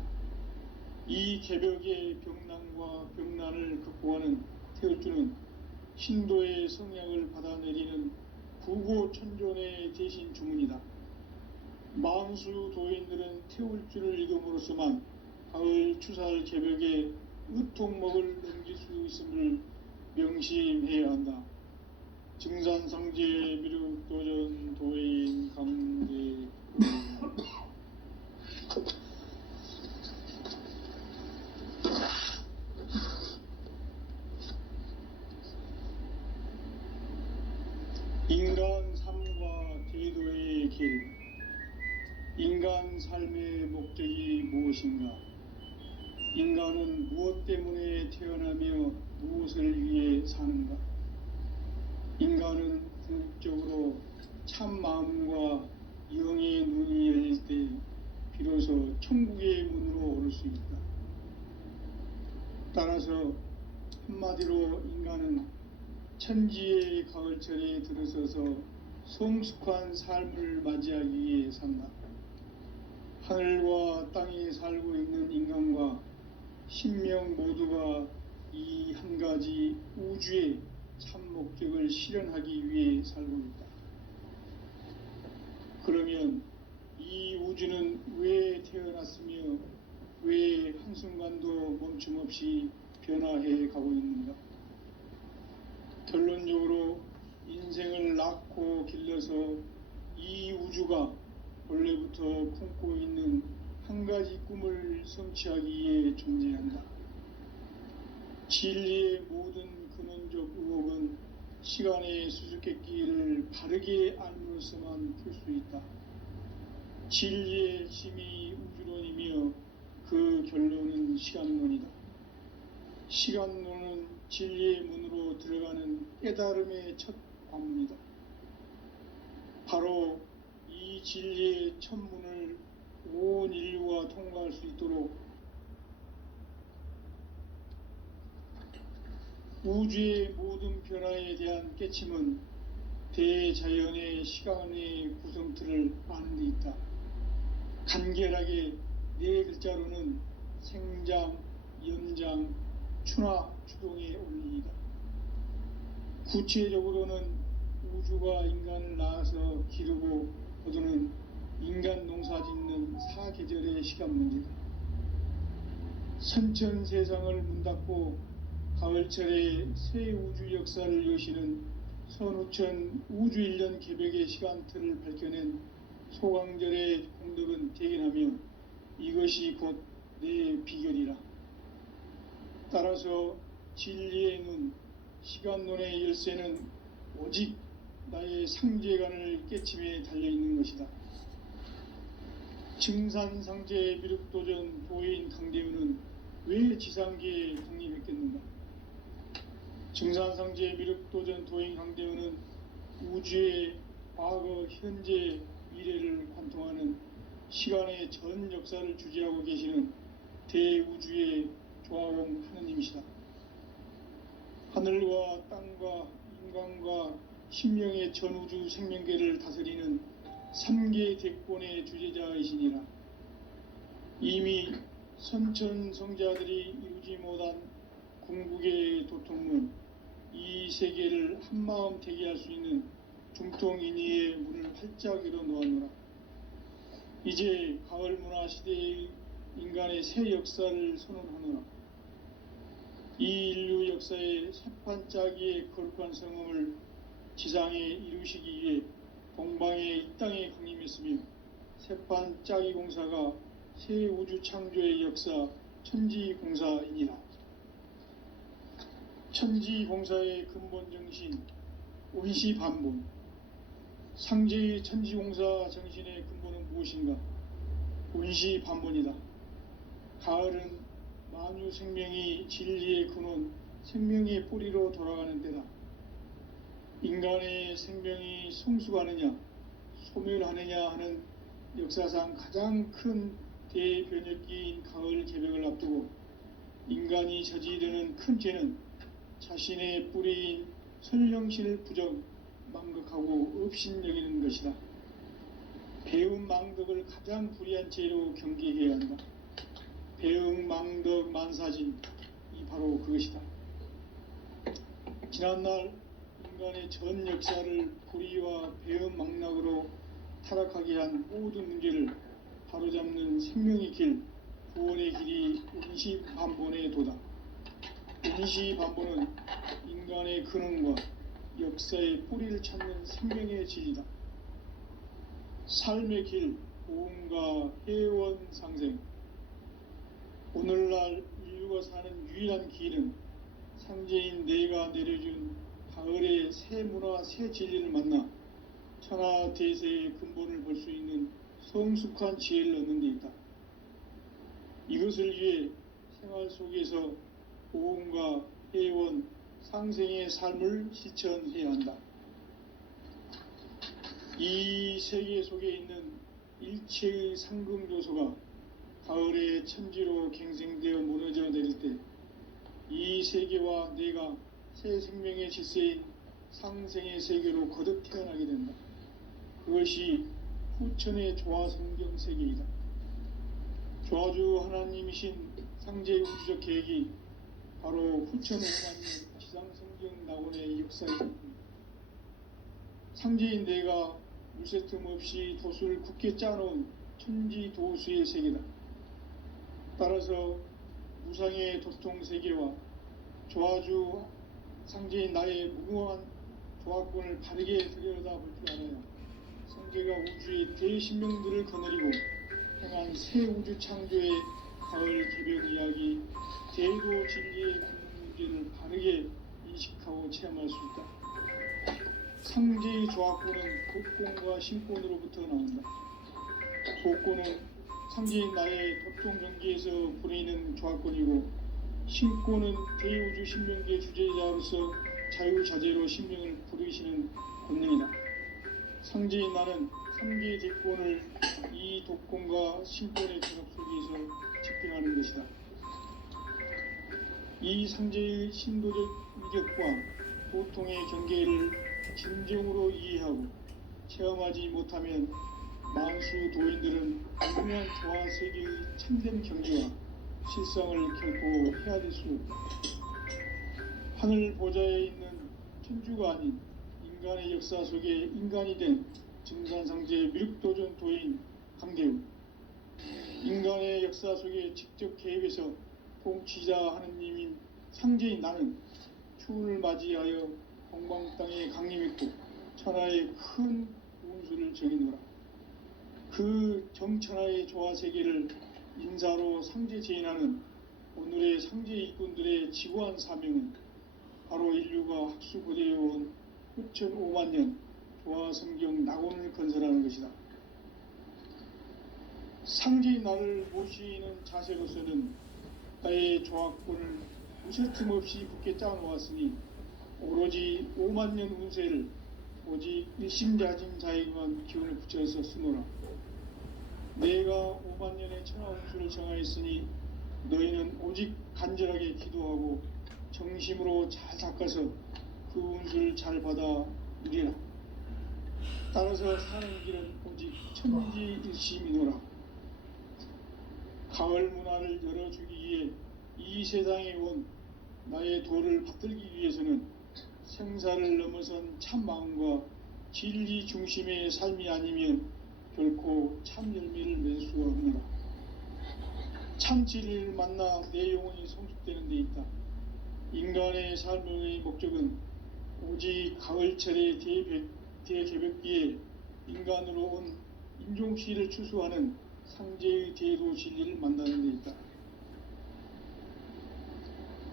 이 개벽의 병난과 병난을 극복하는 태울주는 신도의 성향을 받아내리는 구고천존의 대신 주문이다. 만수 도인들은 태울주를 읽음으로써만 가을 추살 개벽의 의통목을 넘길 수 있음을 명심해야 한다. 증산상제 미륵도전 도인 강대 인간 삶과 제도의 길. 인간 삶의 목적이 무엇인가? 인간은 무엇 때문에 태어나며 무엇을 위해 사는가? 인간은 궁극적으로 참 마음과 영의 눈이 열릴 때 비로소 천국의 문으로 오를 수 있다. 따라서 한마디로 인간은 천지의 가을철에 들어서서 성숙한 삶을 맞이하기 위해 산다. 하늘과 땅에 살고 있는 인간과 신명 모두가 이 한 가지 우주의 참 목적을 실현하기 위해 살고 있다. 그러면 이 우주는 왜 태어났으며 왜 한순간도 멈춤없이 변화해 가고 있는가? 결론적으로 인생을 낳고 길러서 이 우주가 원래부터 품고 있는 한 가지 꿈을 성취하기 위해 존재한다. 진리의 모든 근원적 의혹은 시간의 수수께끼를 바르게 알므로서만 풀 수 있다. 진리의 힘이 우주론이며 그 결론은 시간론이다. 시간론은 진리의 문으로 들어가는 깨달음의 첫 관문이다. 바로 이 이 진리의 천문을 온 인류가 통과할 수 있도록 우주의 모든 변화에 대한 깨침은 대자연의 시간의 구성틀을 아는 데 있다. 간결하게 네 글자로는 생장, 연장, 추나 추동의 원리이다. 구체적으로는 우주가 인간을 낳아서 기르고 거두는 인간 농사 짓는 사계절의 시간 문제다. 선천 세상을 문닫고 가을철에 새 우주 역사를 여시는 선우천 우주 1년 개벽의 시간틀을 밝혀낸 소강절의 공덕은 대견하며 이것이 곧 내 비결이라. 따라서 진리의 눈, 시간론의 열쇠는 오직 나의 상제관을 깨침에 달려있는 것이다. 증산상제 미륵도전 도인 강대우는 왜 지상계에 독립했겠는가? 증산상제 미륵도전 도인 강대우는 우주의 과거, 현재, 미래를 관통하는 시간의 전 역사를 주재하고 계시는 대우주의 조화공 하느님이시다. 하늘과 땅과 인간과 신명의 전우주 생명계를 다스리는 3계 대권의 주재자이시니라. 이미 선천성자들이 이루지 못한 궁극의 도통문, 이 세계를 한마음 대기할 수 있는 중통인의의 문을 활짝 열어 놓았노라. 이제 가을 문화 시대의 인간의 새 역사를 선언하노라. 이 인류 역사의 새판짜기의 거룩한 성음을 지상에 이루시기 위해 동방의 이 땅에 강림했으며 새판짜기 공사가 새 우주 창조의 역사 천지공사이니라. 천지공사의 근본 정신 온시반본. 상제의 천지공사 정신의 근본은 무엇인가? 온시반본이다. 가을은 만유 생명이 진리의 근원, 생명의 뿌리로 돌아가는 때다. 인간의 생명이 성숙하느냐, 소멸하느냐 하는 역사상 가장 큰 대변혁기인 가을 개벽을 앞두고 인간이 저지르는 큰 죄는 자신의 뿌리인 설령신을 부정, 망극하고 업신여기는 것이다. 배움 망덕을 가장 불의한 죄로 경계해야 한다. 배움 망덕 만사진, 이 바로 그것이다. 지난날 인간의 전 역사를 불의와 배움 망락으로 타락하게 한 모든 문제를 바로잡는 생명의 길, 구원의 길이 온시반본의 도다. 온시반본은 인간의 근원과 역사의 뿌리를 찾는 생명의 진리다. 삶의 길, 보험과 회원 상생. 오늘날 인류가 사는 유일한 길은 상제인 내가 내려준 가을의 새 문화, 새 진리를 만나 천하대세의 근본을 볼 수 있는 성숙한 지혜를 얻는 데 있다. 이것을 위해 생활 속에서 보험과 회원, 상생의 삶을 실천해야 한다. 이 세계 속에 있는 일체의 상금조소가 가을의 천지로 갱생되어 무너져 내릴 때 이 세계와 내가 새 생명의 질서인 상생의 세계로 거듭 태어나게 된다. 그것이 후천의 조화성경 세계이다. 조화주 하나님이신 상제의 우주적 계획이 바로 후천 오만년 지상성경 낙원의 역사이다. 상제인 내가 물새 틈 없이 도수를 굳게 짜놓은 천지도수의 세계다. 따라서 무상의 도통 세계와 조화주 상제인 나의 무궁한 조화권을 바르게 들여다볼 줄 알아야 성계가 우주의 대신명들을 거느리고 행한 새 우주 창조의 가을 개벽 이야기, 대도 진리의 근본 문제를 바르게 인식하고 체험할 수 있다. 상제의 조화권은 복권과 신권으로부터 나온다. 복권은 상제인 나의 도통전기에서 보내는 조화권이고, 신권은 대우주 신명계 주제자로서 자유자재로 신명을 부르시는 권능이다. 상제인 나는 상계 대권을 이 독권과 신권의 결합 속에서 집행하는 것이다. 이 상제의 신도적 위력과 고통의 경계를 진정으로 이해하고 체험하지 못하면 만수 도인들은 유명한 조화 세계의 참된 경지와 실상을 결코 헤아릴 수 없다. 하늘 보좌에 있는 천주가 아닌 인간의 역사 속에 인간이 된 증산상제 미륵도전 도인 강대우, 인간의 역사 속에 직접 개입해서 통치자 하느님인 상제인 나는 추운을 맞이하여 건강 땅에 강림했고 천하의 큰 운수를 정해노라. 그 정천하의 조화 세계를 인사로 상제 제인하는 오늘의 상제 일꾼들의 지고한 사명은 바로 인류가 학수고대해온 후천 5만 년 조화 성경 낙원을 건설하는 것이다. 상제인 나를 모시는 자세로서는 나의 조합권을 무쇠틈 없이 굳게 짜놓았으니 오로지 5만 년 운세를 오직 일심자진 자에게만 기운을 붙여서 쓰노라. 내가 5만 년의 천하 운수를 정하였으니 너희는 오직 간절하게 기도하고 정심으로 잘 닦아서 그 운수를 잘 받아 누리라. 따라서 사는 길은 오직 천지일심이노라. 가을 문화를 열어주기 위해 이 세상에 온 나의 도를 받들기 위해서는 생사를 넘어선 참 마음과 진리 중심의 삶이 아니면 결코 참 열매를 맺을 수가 없노라. 참 진리를 만나 내 영혼이 성숙되는 데 있다. 인간의 삶의 목적은 오직 가을철의 대개벽기에 인간으로 온 인종시를 추수하는 상제의 대도 진리를 만나는 데 있다.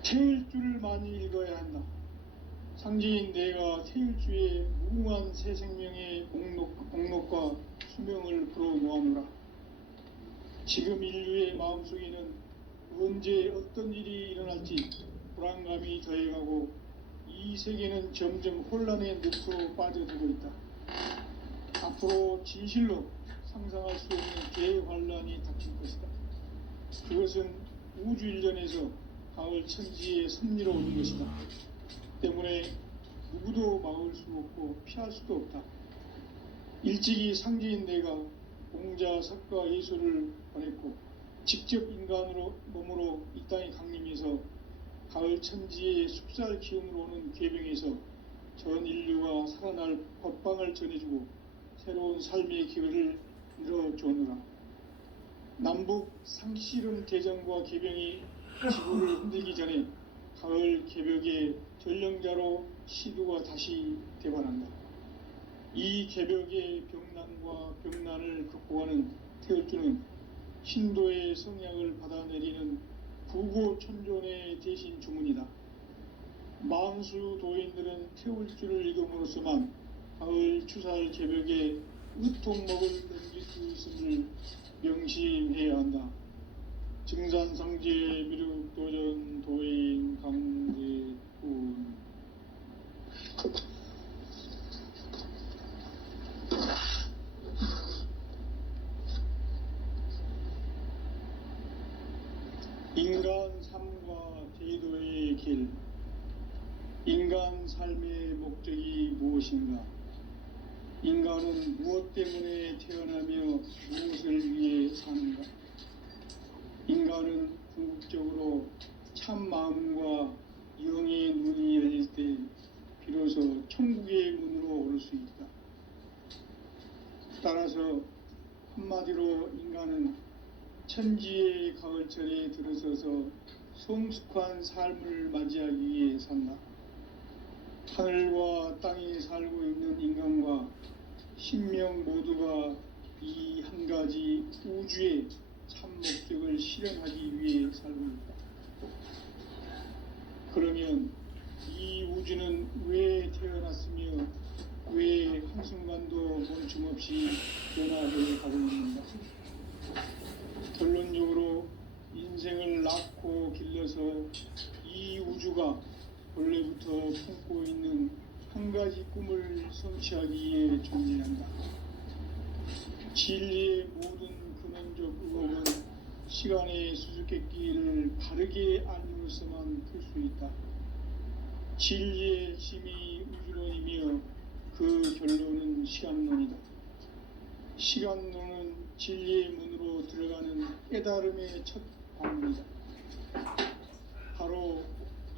태일주를 많이 읽어야 한다. 상제인 내가 태일주의 무궁한 새 생명의 공록과 수명을 불어놓아노라. 지금 인류의 마음속에는 언제 어떤 일이 일어날지 불안감이 더해가고 이 세계는 점점 혼란의 늪으로 빠져들고 있다. 앞으로 진실로 상상할 수 없는 대환란이 닥칠 것이다. 그것은 우주 일전에서 가을 천지의 섭리로 오는 것이다. 때문에 누구도 막을 수 없고 피할 수도 없다. 일찍이 상제인 내가 공자, 석가, 예수를 보냈고 직접 인간으로 몸으로 이 땅에 강림해서 가을 천지의 숲살 기운으로 오는 궤병에서 전 인류가 살아날 법방을 전해주고 새로운 삶의 기회를 열어주느라. 남북 상씨름 대전과 개병이 지구를 흔들기 전에 가을 개벽의 전령자로 시두가 다시 대발한다. 이 개벽의 병난과 병난을 극복하는 태울주는 신도의 성향을 받아내리는 부고천존의 대신 주문이다. 만수 도인들은 태울주를 읽음으로써만 가을 추살 개벽에 으통먹을 넘길 수 있음을 명심해야 한다. 증산상제 미륵도전 도인 강대훈. 인간 삶과 제도의 길. 인간 삶의 목적이 무엇인가? 인간은 무엇 때문에 태어나며 무엇을 위해 사는가? 인간은 궁극적으로 참 마음과 영의 눈이 열릴 때 비로소 천국의 문으로 오를 수 있다. 따라서 한마디로 인간은 천지의 가을철에 들어서서 성숙한 삶을 맞이하기 위해 산다. 하늘과 땅에 살고 있는 인간과 신명 모두가 이 한 가지 우주의 참 목적을 실현하기 위해 살고 있다. 그러면 이 우주는 왜 태어났으며 왜 한순간도 멈춤없이 변화해 가고 있는가? 결론적으로 인생을 낳고 길러서 이 우주가 원래부터 품고 있는 한 가지 꿈을 성취하기 위해 존재한다. 진리의 모든 근원적 의혹은 시간의 수수께끼를 바르게 알므로서만 풀 수 있다. 진리의 힘이 우주론이며 그 결론은 시간론이다. 시간론은 진리의 문으로 들어가는 깨달음의 첫 방문이다. 바로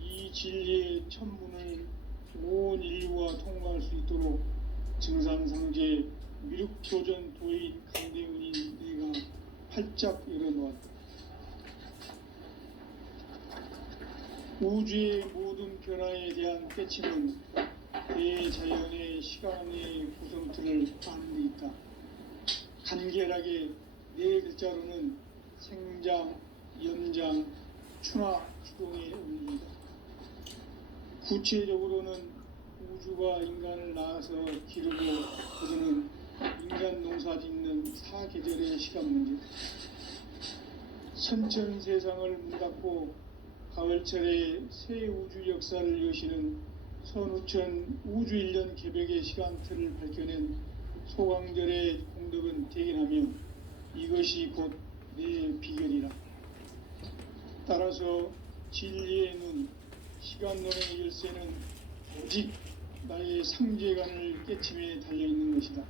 이 진리의 첫 문을 온 인류가 통과할 수 있도록 증산상제 미륵도전 도인 강대훈인 내가 활짝 열어놓았다. 우주의 모든 변화에 대한 깨침은 대자연의 시간의 구성틀을 아는 데 있다. 간결하게 네 글자로는 생장, 연장, 추나 추동의 의미이다. 구체적으로는 우주가 인간을 낳아서 기르고 거두는 인간 농사 짓는 사계절의 시간 문제, 선천 세상을 문 닫고 가을철에 새 우주 역사를 여시는 선우천 우주 1년 개벽의 시간틀을 밝혀낸 소강절의 공덕은 대견하며 이것이 곧 내 비결이라. 따라서 진리의 눈, 시간론의 열쇠는 오직 나의 상제관을 깨침에 달려있는 것이다.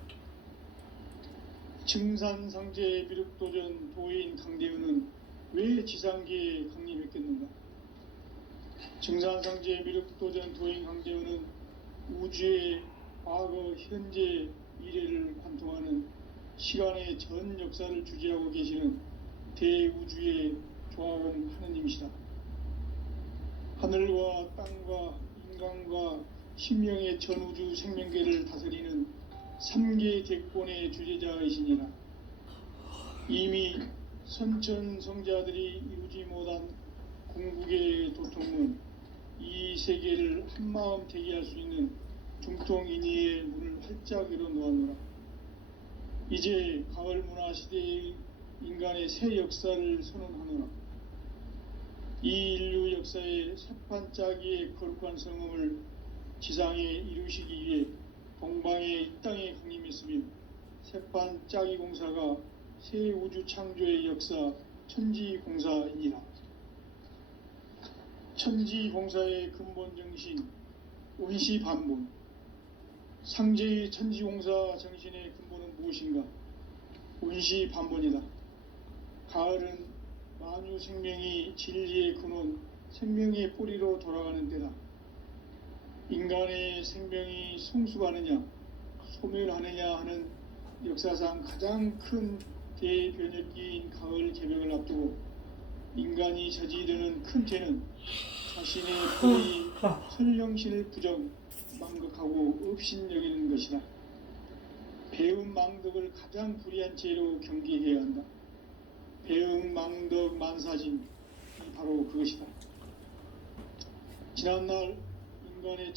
증산상제 미륵도전 도인 강대훈은 왜 지상계에 강림했겠는가? 증산상제 미륵도전 도인 강대훈은 우주의 과거, 현재, 미래를 관통하는 시간의 전 역사를 주재하고 계시는 대우주의 조합원 하느님이시다. 하늘과 땅과 인간과 신명의 전우주 생명계를 다스리는 3계 대권의 주제자이시니라. 이미 선천성자들이 이루지 못한 궁극의 도통은 이 세계를 한마음 대기할 수 있는 중통인의의 문을 활짝 열어놓았노라. 이제 가을 문화 시대의 인간의 새 역사를 선언하노라. 이 인류 역사의 새판짜기의 거룩한 성음을 지상에 이루시기 위해 동방의 이 땅에 강림했으며 새판짜기 공사가 새 우주 창조의 역사 천지공사이니라. 천지공사의 근본 정신 운시반본, 상제의 천지공사 정신의 근본은 무엇인가? 운시반본이다. 가을은 만유 생명이 진리의 근원, 생명의 뿌리로 돌아가는 때다. 인간의 생명이 성숙하느냐, 소멸하느냐 하는 역사상 가장 큰 대변혁기인 가을 개벽을 앞두고 인간이 저지르는 큰 죄는 자신의 뿌리 선령신을 부정, 망극하고 업신여기는 것이다. 배움 망덕을 가장 불의한 죄로 경계해야 한다. 배움 망덕 만사진, 바로 그것이다. 지난날 인간의